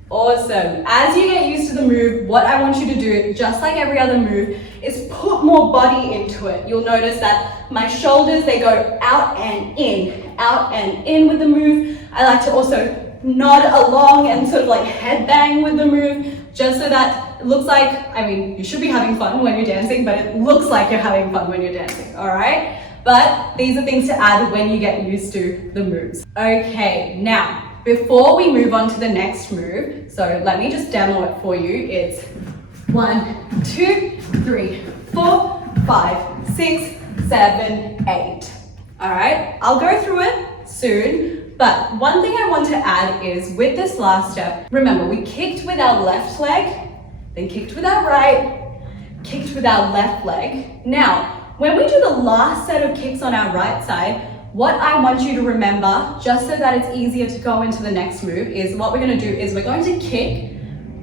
Awesome. As you get used to the move, what I want you to do, just like every other move, is put more body into it. You'll notice that my shoulders, they go out and in with the move. I like to also nod along and sort of like head bang with the move, just so that it looks like, I mean, you should be having fun when you're dancing, but it looks like you're having fun when you're dancing, all right? But these are things to add when you get used to the moves. Okay, now, before we move on to the next move, so let me just demo it for you. It's 1, 2, 3, 4, 5, 6, 7, 8. All right, I'll go through it soon, but one thing I want to add is with this last step, remember we kicked with our left leg, then kicked with our right, kicked with our left leg. Now, when we do the last set of kicks on our right side, what I want you to remember, just so that it's easier to go into the next move, is what we're going to do is we're going to kick,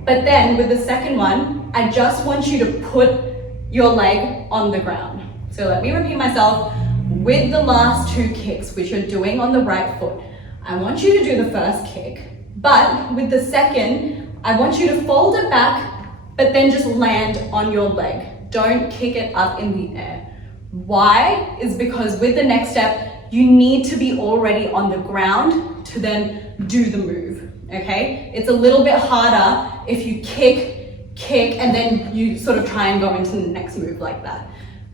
but then with the second one, I just want you to put your leg on the ground. So let me repeat myself. With the last 2 kicks, which you're doing on the right foot, I want you to do the first kick, but with the second, I want you to fold it back, but then just land on your leg. Don't kick it up in the air. Why? Is because with the next step, you need to be already on the ground to then do the move, okay? It's a little bit harder if you kick, and then you sort of try and go into the next move like that.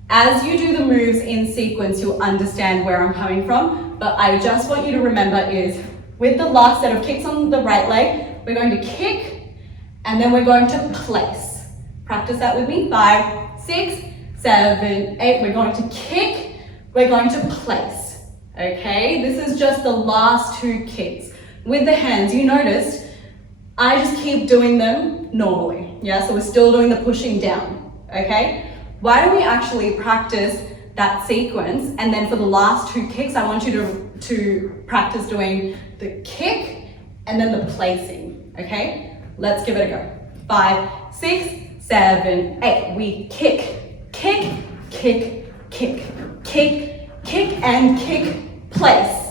As you do the moves in sequence, you'll understand where I'm coming from, but I just want you to remember is with the last set of kicks on the right leg, we're going to kick, and then we're going to place. Practice that with me. 5, 6, 7, 8. We're going to kick, we're going to place. Okay, this is just the last 2 kicks. With the hands, you noticed, I just keep doing them normally. Yeah, so we're still doing the pushing down, okay? Why don't we actually practice that sequence, and then for the last 2 kicks, I want you to practice doing the kick and then the placing, okay? Let's give it a go. 5, 6, 7, 8. We kick, kick, kick, kick, kick, kick, and kick, place.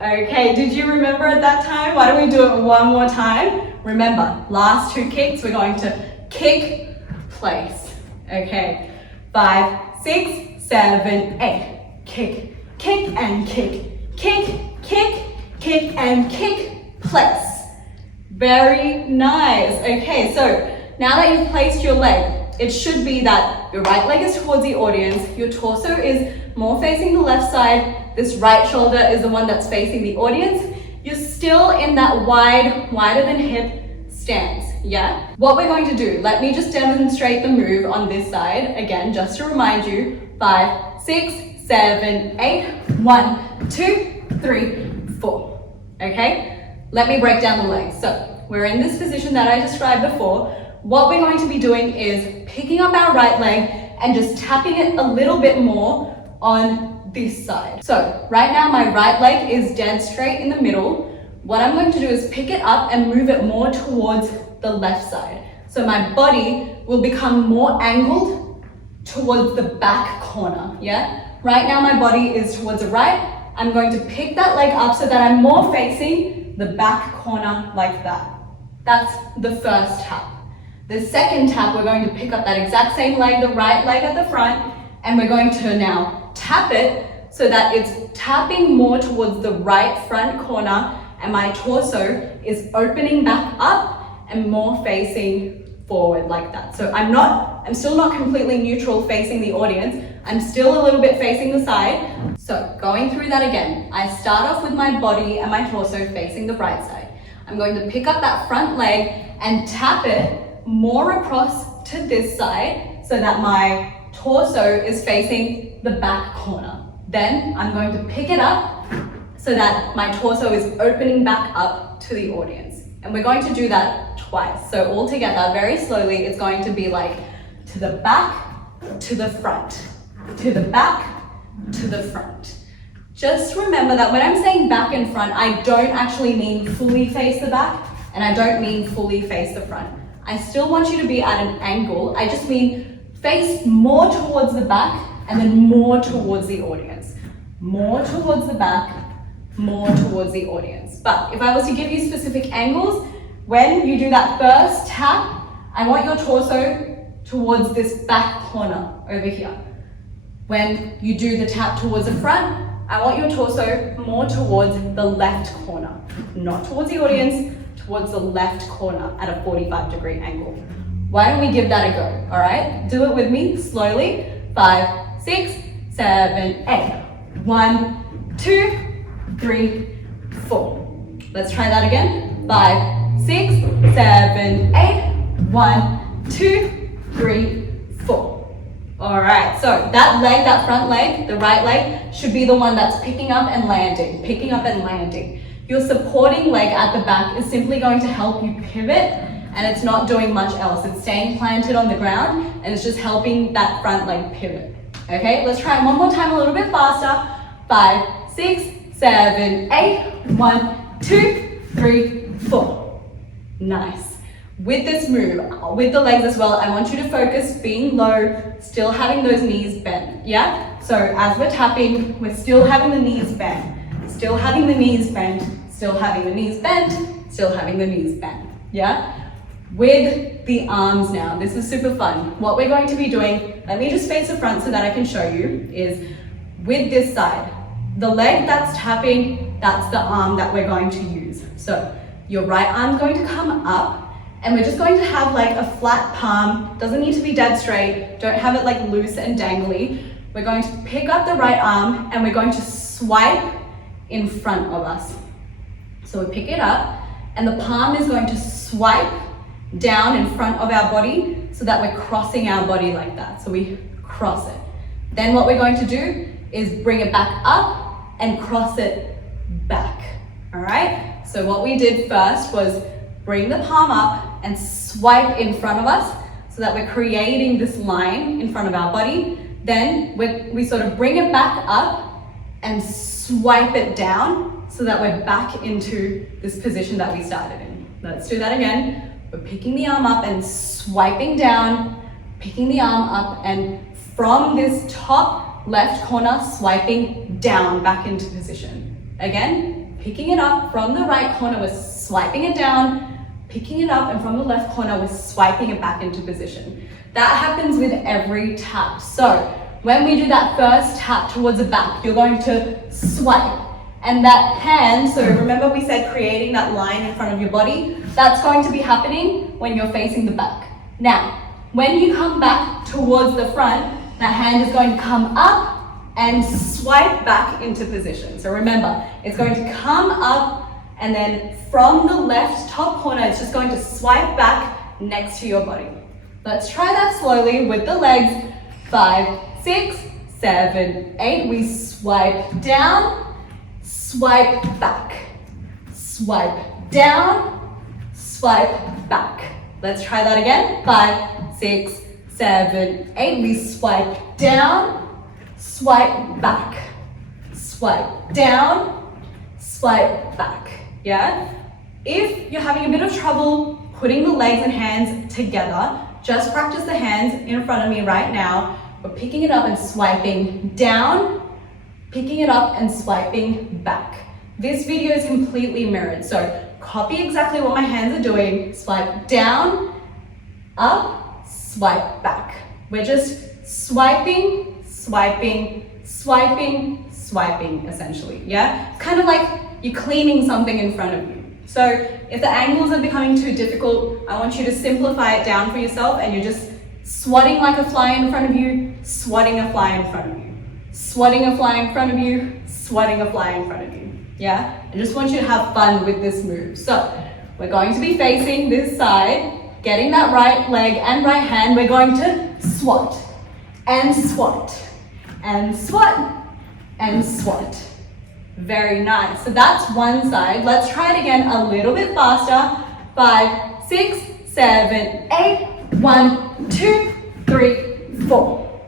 Okay, did you remember at that time? Why don't we do it one more time? Remember, last 2 kicks, we're going to kick, place. Okay, 5, 6, 7, 8. Kick, kick, and kick, kick, kick, kick, and kick, place. Very nice. Okay, so now that you've placed your leg, it should be that your right leg is towards the audience, your torso is more facing the left side, this right shoulder is the one that's facing the audience. You're still in that wider than hip stance, yeah? What we're going to do, let me just demonstrate the move on this side. Again, just to remind you, 5, 6, 7, 8, 1, 2, 3, 4, okay? Let me break down the legs. So we're in this position that I described before. What we're going to be doing is picking up our right leg and just tapping it a little bit more on this side. So right now my right leg is dead straight in the middle. What I'm going to do is pick it up and move it more towards the left side. So my body will become more angled towards the back corner, yeah? Right now my body is towards the right. I'm going to pick that leg up so that I'm more facing the back corner like that. That's the first tap. The second tap, we're going to pick up that exact same leg, the right leg at the front, and we're going to now tap it so that it's tapping more towards the right front corner, and my torso is opening back up and more facing forward like that. So I'm still not completely neutral facing the audience. I'm still a little bit facing the side. So going through that again, I start off with my body and my torso facing the right side. I'm going to pick up that front leg and tap it more across to this side so that my torso is facing the back corner. Then I'm going to pick it up so that my torso is opening back up to the audience. And we're going to do that twice. So all together, very slowly, it's going to be like to the back, to the front, to the back, to the front. Just remember that when I'm saying back and front, I don't actually mean fully face the back, and I don't mean fully face the front. I still want you to be at an angle. I just mean face more towards the back and then more towards the audience. More towards the back, more towards the audience. But if I was to give you specific angles, when you do that first tap, I want your torso towards this back corner over here. When you do the tap towards the front, I want your torso more towards the left corner, not towards the audience, towards the left corner at a 45-degree angle. Why don't we give that a go, all right? Do it with me, slowly. 5, 6, 7, 8. 1, 2, 3, 4. Let's try that again. 5, 6, 7, 8. 1, 2, 3, 4. All right, so that leg, that front leg, the right leg, should be the one that's picking up and landing, picking up and landing. Your supporting leg at the back is simply going to help you pivot, and it's not doing much else. It's staying planted on the ground, and it's just helping that front leg pivot. Okay, let's try it one more time a little bit faster. 5, 6, 7, 8. 1, 2, 3, 4. Nice. With this move, with the legs as well, I want you to focus being low, still having those knees bent, yeah? So as we're tapping, we're still having the knees bent, still having the knees bent, still having the knees bent, still having the knees bent, yeah? With the arms now, this is super fun. What we're going to be doing, let me just face the front so that I can show you, is with this side, the leg that's tapping, that's the arm that we're going to use. So your right arm's going to come up, and we're just going to have like a flat palm, doesn't need to be dead straight, don't have it like loose and dangly. We're going to pick up the right arm and we're going to swipe in front of us. So we pick it up and the palm is going to swipe down in front of our body so that we're crossing our body like that. So we cross it. Then what we're going to do is bring it back up and cross it back, all right? So what we did first was bring the palm up and swipe in front of us so that we're creating this line in front of our body. Then we sort of bring it back up and swipe it down so that we're back into this position that we started in. Let's do that again. We're picking the arm up and swiping down, picking the arm up, and from this top left corner, swiping down back into position. Again, picking it up from the right corner, we're swiping it down, picking it up, and from the left corner, we're swiping it back into position. That happens with every tap. So when we do that first tap towards the back, you're going to swipe. And that hand, so remember we said creating that line in front of your body, that's going to be happening when you're facing the back. Now, when you come back towards the front, that hand is going to come up and swipe back into position. So remember, it's going to come up and then from the left top corner, it's just going to swipe back next to your body. Let's try that slowly with the legs. 5, 6, 7, 8. We swipe down, swipe back, swipe down, swipe back. Let's try that again. 5, 6, 7, 8. We swipe down, swipe back, swipe down, swipe back. Yeah? If you're having a bit of trouble putting the legs and hands together, just practice the hands in front of me right now. We're picking it up and swiping down, picking it up and swiping back. This video is completely mirrored, so copy exactly what my hands are doing. Swipe down, up, swipe back. We're just swiping, swiping, swiping, swiping, essentially, yeah? It's kind of like you're cleaning something in front of you. So if the angles are becoming too difficult, I want you to simplify it down for yourself and you're just swatting like a fly in front of you, swatting a fly in front of you, swatting a fly in front of you, swatting a fly in front of you, yeah? I just want you to have fun with this move. So we're going to be facing this side, getting that right leg and right hand. We're going to swat and swat and swat and swat. Very nice. So that's one side. Let's try it again a little bit faster. 5, 6, 7, 8. 1, 2, 3, 4.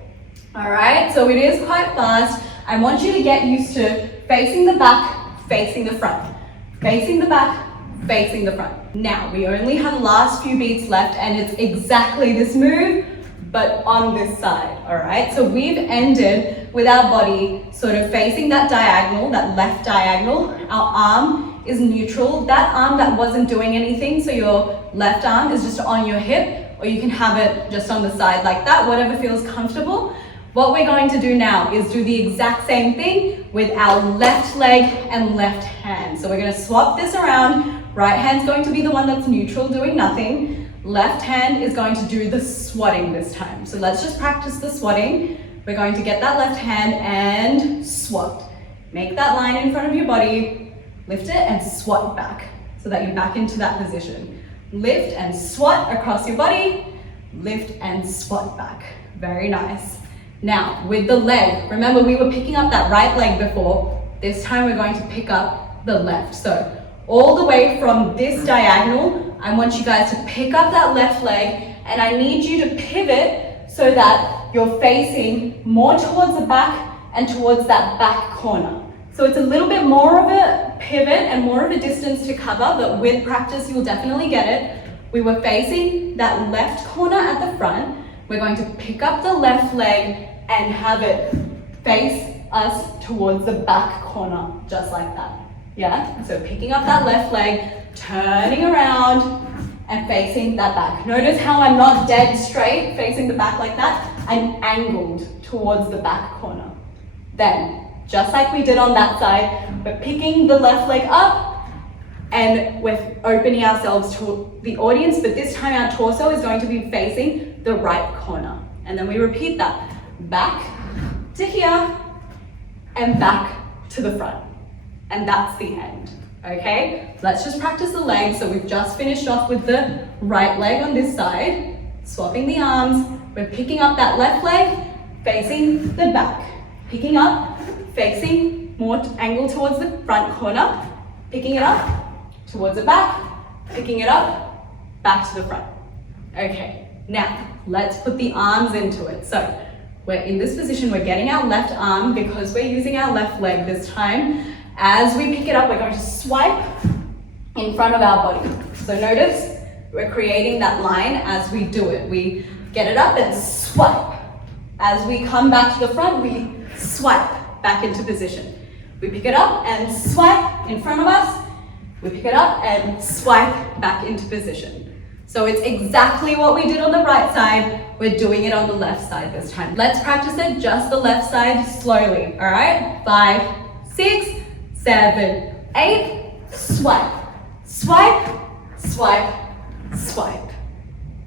All right, so it is quite fast. I want you to get used to facing the back, facing the front, facing the back, facing the front. Now, we only have the last few beats left and it's exactly this move, but on this side, all right? So we've ended with our body sort of facing that diagonal, that left diagonal. Our arm is neutral. That arm that wasn't doing anything, so your left arm is just on your hip, or you can have it just on the side like that, whatever feels comfortable. What we're going to do now is do the exact same thing with our left leg and left hand. So we're going to swap this around. Right hand's going to be the one that's neutral, doing nothing. Left hand is going to do the swatting this time. So let's just practice the swatting. We're going to get that left hand and swat. Make that line in front of your body, lift it and swat back so that you're back into that position. Lift and swat across your body, lift and swat back. Very nice. Now, with the leg, remember we were picking up that right leg before. This time we're going to pick up the left. So all the way from this diagonal, I want you guys to pick up that left leg, and I need you to pivot so that you're facing more towards the back and towards that back corner. So it's a little bit more of a pivot and more of a distance to cover, but with practice you'll definitely get it. We were facing that left corner at the front. We're going to pick up the left leg and have it face us towards the back corner, just like that. Yeah, so picking up that left leg, turning around and facing that back. Notice how I'm not dead straight facing the back like that. I'm angled towards the back corner. Then, just like we did on that side, we're picking the left leg up and we're opening ourselves to the audience, but this time our torso is going to be facing the right corner. And then we repeat that. Back to here and back to the front. And that's the end, okay? Let's just practice the legs. So we've just finished off with the right leg on this side, swapping the arms. We're picking up that left leg, facing the back. Picking up, facing more angle towards the front corner, picking it up towards the back, picking it up, back to the front. Okay, now let's put the arms into it. So we're in this position, we're getting our left arm because we're using our left leg this time. As we pick it up, we're going to swipe in front of our body. So notice we're creating that line as we do it. We get it up and swipe. As we come back to the front, we swipe back into position. We pick it up and swipe in front of us. We pick it up and swipe back into position. So it's exactly what we did on the right side. We're doing it on the left side this time. Let's practice it just the left side slowly, all right? 5, 6, 7, 8, swipe, swipe, swipe, swipe.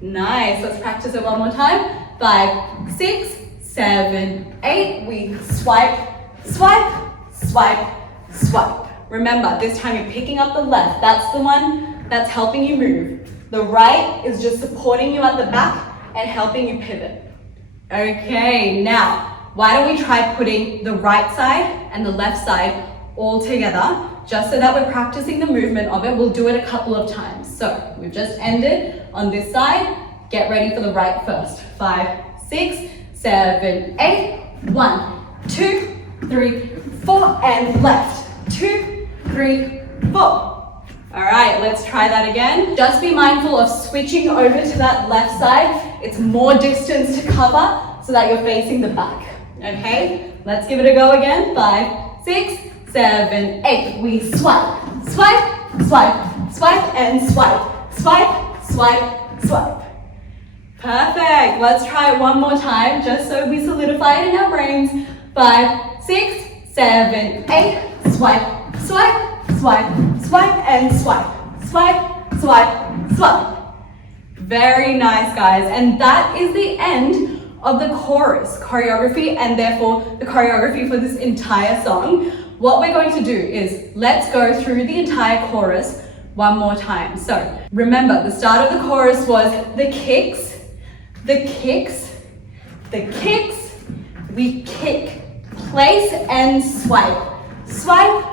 Nice, let's practice it one more time. 5, 6, 7, 8, we swipe, swipe, swipe, swipe. Remember, this time you're picking up the left. That's the one that's helping you move. The right is just supporting you at the back and helping you pivot. Okay, now, why don't we try putting the right side and the left side all together, just so that we're practicing the movement of it. We'll do it a couple of times. So we've just ended on this side. Get ready for the right first. 5, 6, 7, 8. 1, 2, 3, 4, and left. 2, 3, 4. All right, let's try that again. Just be mindful of switching over to that left side. It's more distance to cover so that you're facing the back. Okay, let's give it a go again. 5, 6, 7, 8. We swipe, swipe, swipe, swipe, and swipe, swipe, swipe, swipe. Perfect. Let's try it one more time, just so we solidify it in our brains. 5, 6, 7, 8. Swipe, swipe, swipe, swipe, and swipe, swipe, swipe, swipe. Very nice, guys. And that is the end of the chorus choreography, and therefore the choreography for this entire song. What we're going to do is let's go through the entire chorus one more time. So remember, the start of the chorus was the kicks, the kicks, the kicks. We kick, place, and swipe. Swipe,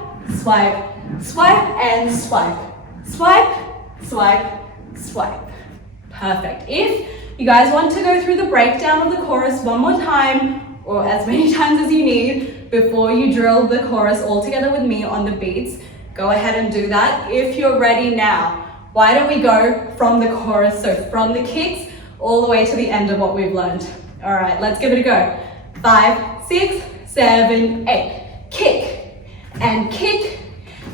swipe, swipe, and swipe. Swipe, swipe, swipe. Perfect. If you guys want to go through the breakdown of the chorus one more time, or as many times as you need, before you drill the chorus all together with me on the beats, go ahead and do that. If you're ready now, why don't we go from the chorus, so from the kicks all the way to the end of what we've learned. All right, let's give it a go. 5, 6, 7, 8. Kick, and kick,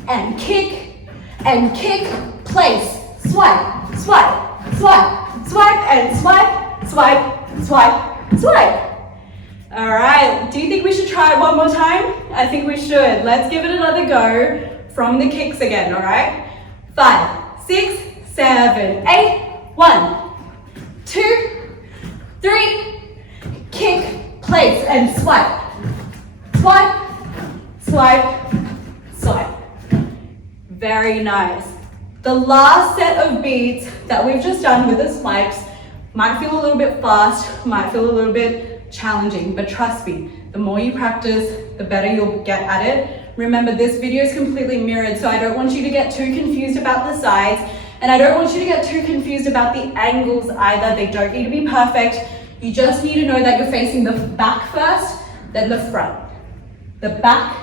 and kick, and kick, place, swipe, swipe, swipe, swipe, and swipe, swipe, swipe, swipe. All right, do you think we should try it one more time? I think we should. Let's give it another go from the kicks again, all right? 5, 6, 7, 8. 1, 2, 3. Kick, place, and swipe. Swipe, swipe, swipe. Very nice. The last set of beats that we've just done with the swipes, Might feel a little bit fast, might feel a little bit challenging, but trust me, the more you practice, the better you'll get at it. Remember, this video is completely mirrored, so I don't want you to get too confused about the sides, and I don't want you to get too confused about the angles either. They don't need to be perfect. You just need to know that you're facing the back first, then the front. The back,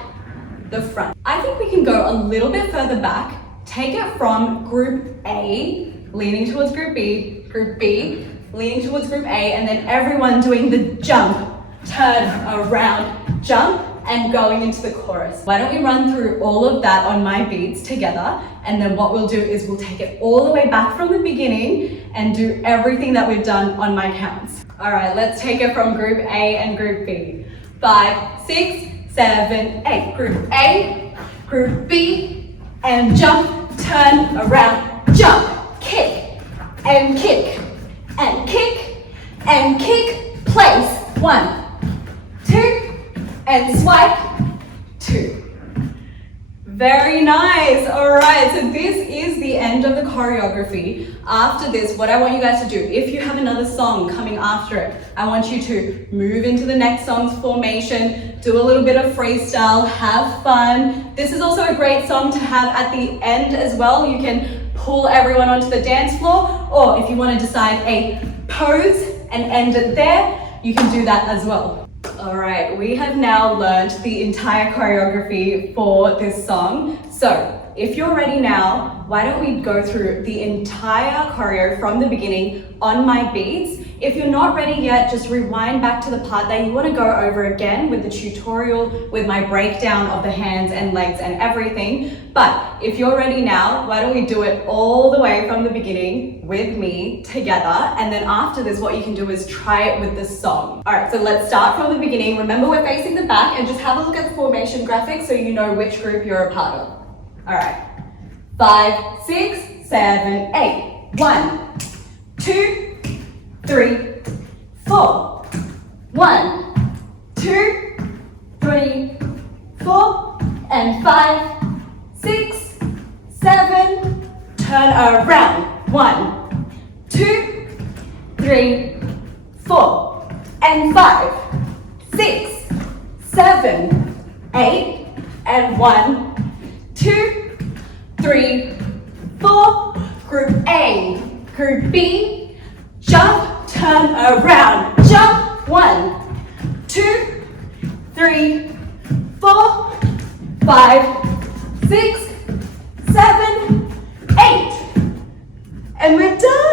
the front. I think we can go a little bit further back. Take it from group A, leaning towards group B, leaning towards group A, and then everyone doing the jump, turn around, jump, and going into the chorus. Why don't we run through all of that on my beats together, and then what we'll do is we'll take it all the way back from the beginning and do everything that we've done on my counts. All right, let's take it from group A and group B. 5, 6, 7, 8. Group A, group B, and jump, turn around, jump, kick, and kick, and kick, and kick, place. 1, 2, and swipe, 2. Very nice. All right, so this is the end of the choreography. After this, what I want you guys to do, if you have another song coming after it, I want you to move into the next song's formation, do a little bit of freestyle, have fun. This is also a great song to have at the end as well. You can pull everyone onto the dance floor, or if you want to decide a pose and end it there, you can do that as well. All right, we have now learned the entire choreography for this song. So if you're ready now, why don't we go through the entire choreo from the beginning on my beats. If you're not ready yet, just rewind back to the part that you want to go over again with the tutorial, with my breakdown of the hands and legs and everything. But if you're ready now, why don't we do it all the way from the beginning with me together, and then after this what you can do is try it with the song. All right, so let's start from the beginning. Remember, we're facing the back, and just have a look at the formation graphic so you know which group you're a part of. All right, 5, 6, 7, 8. 1, 2, 3, 4. 1, 2, 3, 4, and 5, 6, 7. Turn around. 1, 2, 3, 4, and 5, 6, 7, 8, and 1, 2, 3, 4. Group A, Group B, jump, turn around, jump. 1, 2, 3, 4, 5, 6, 7, 8. And we're done.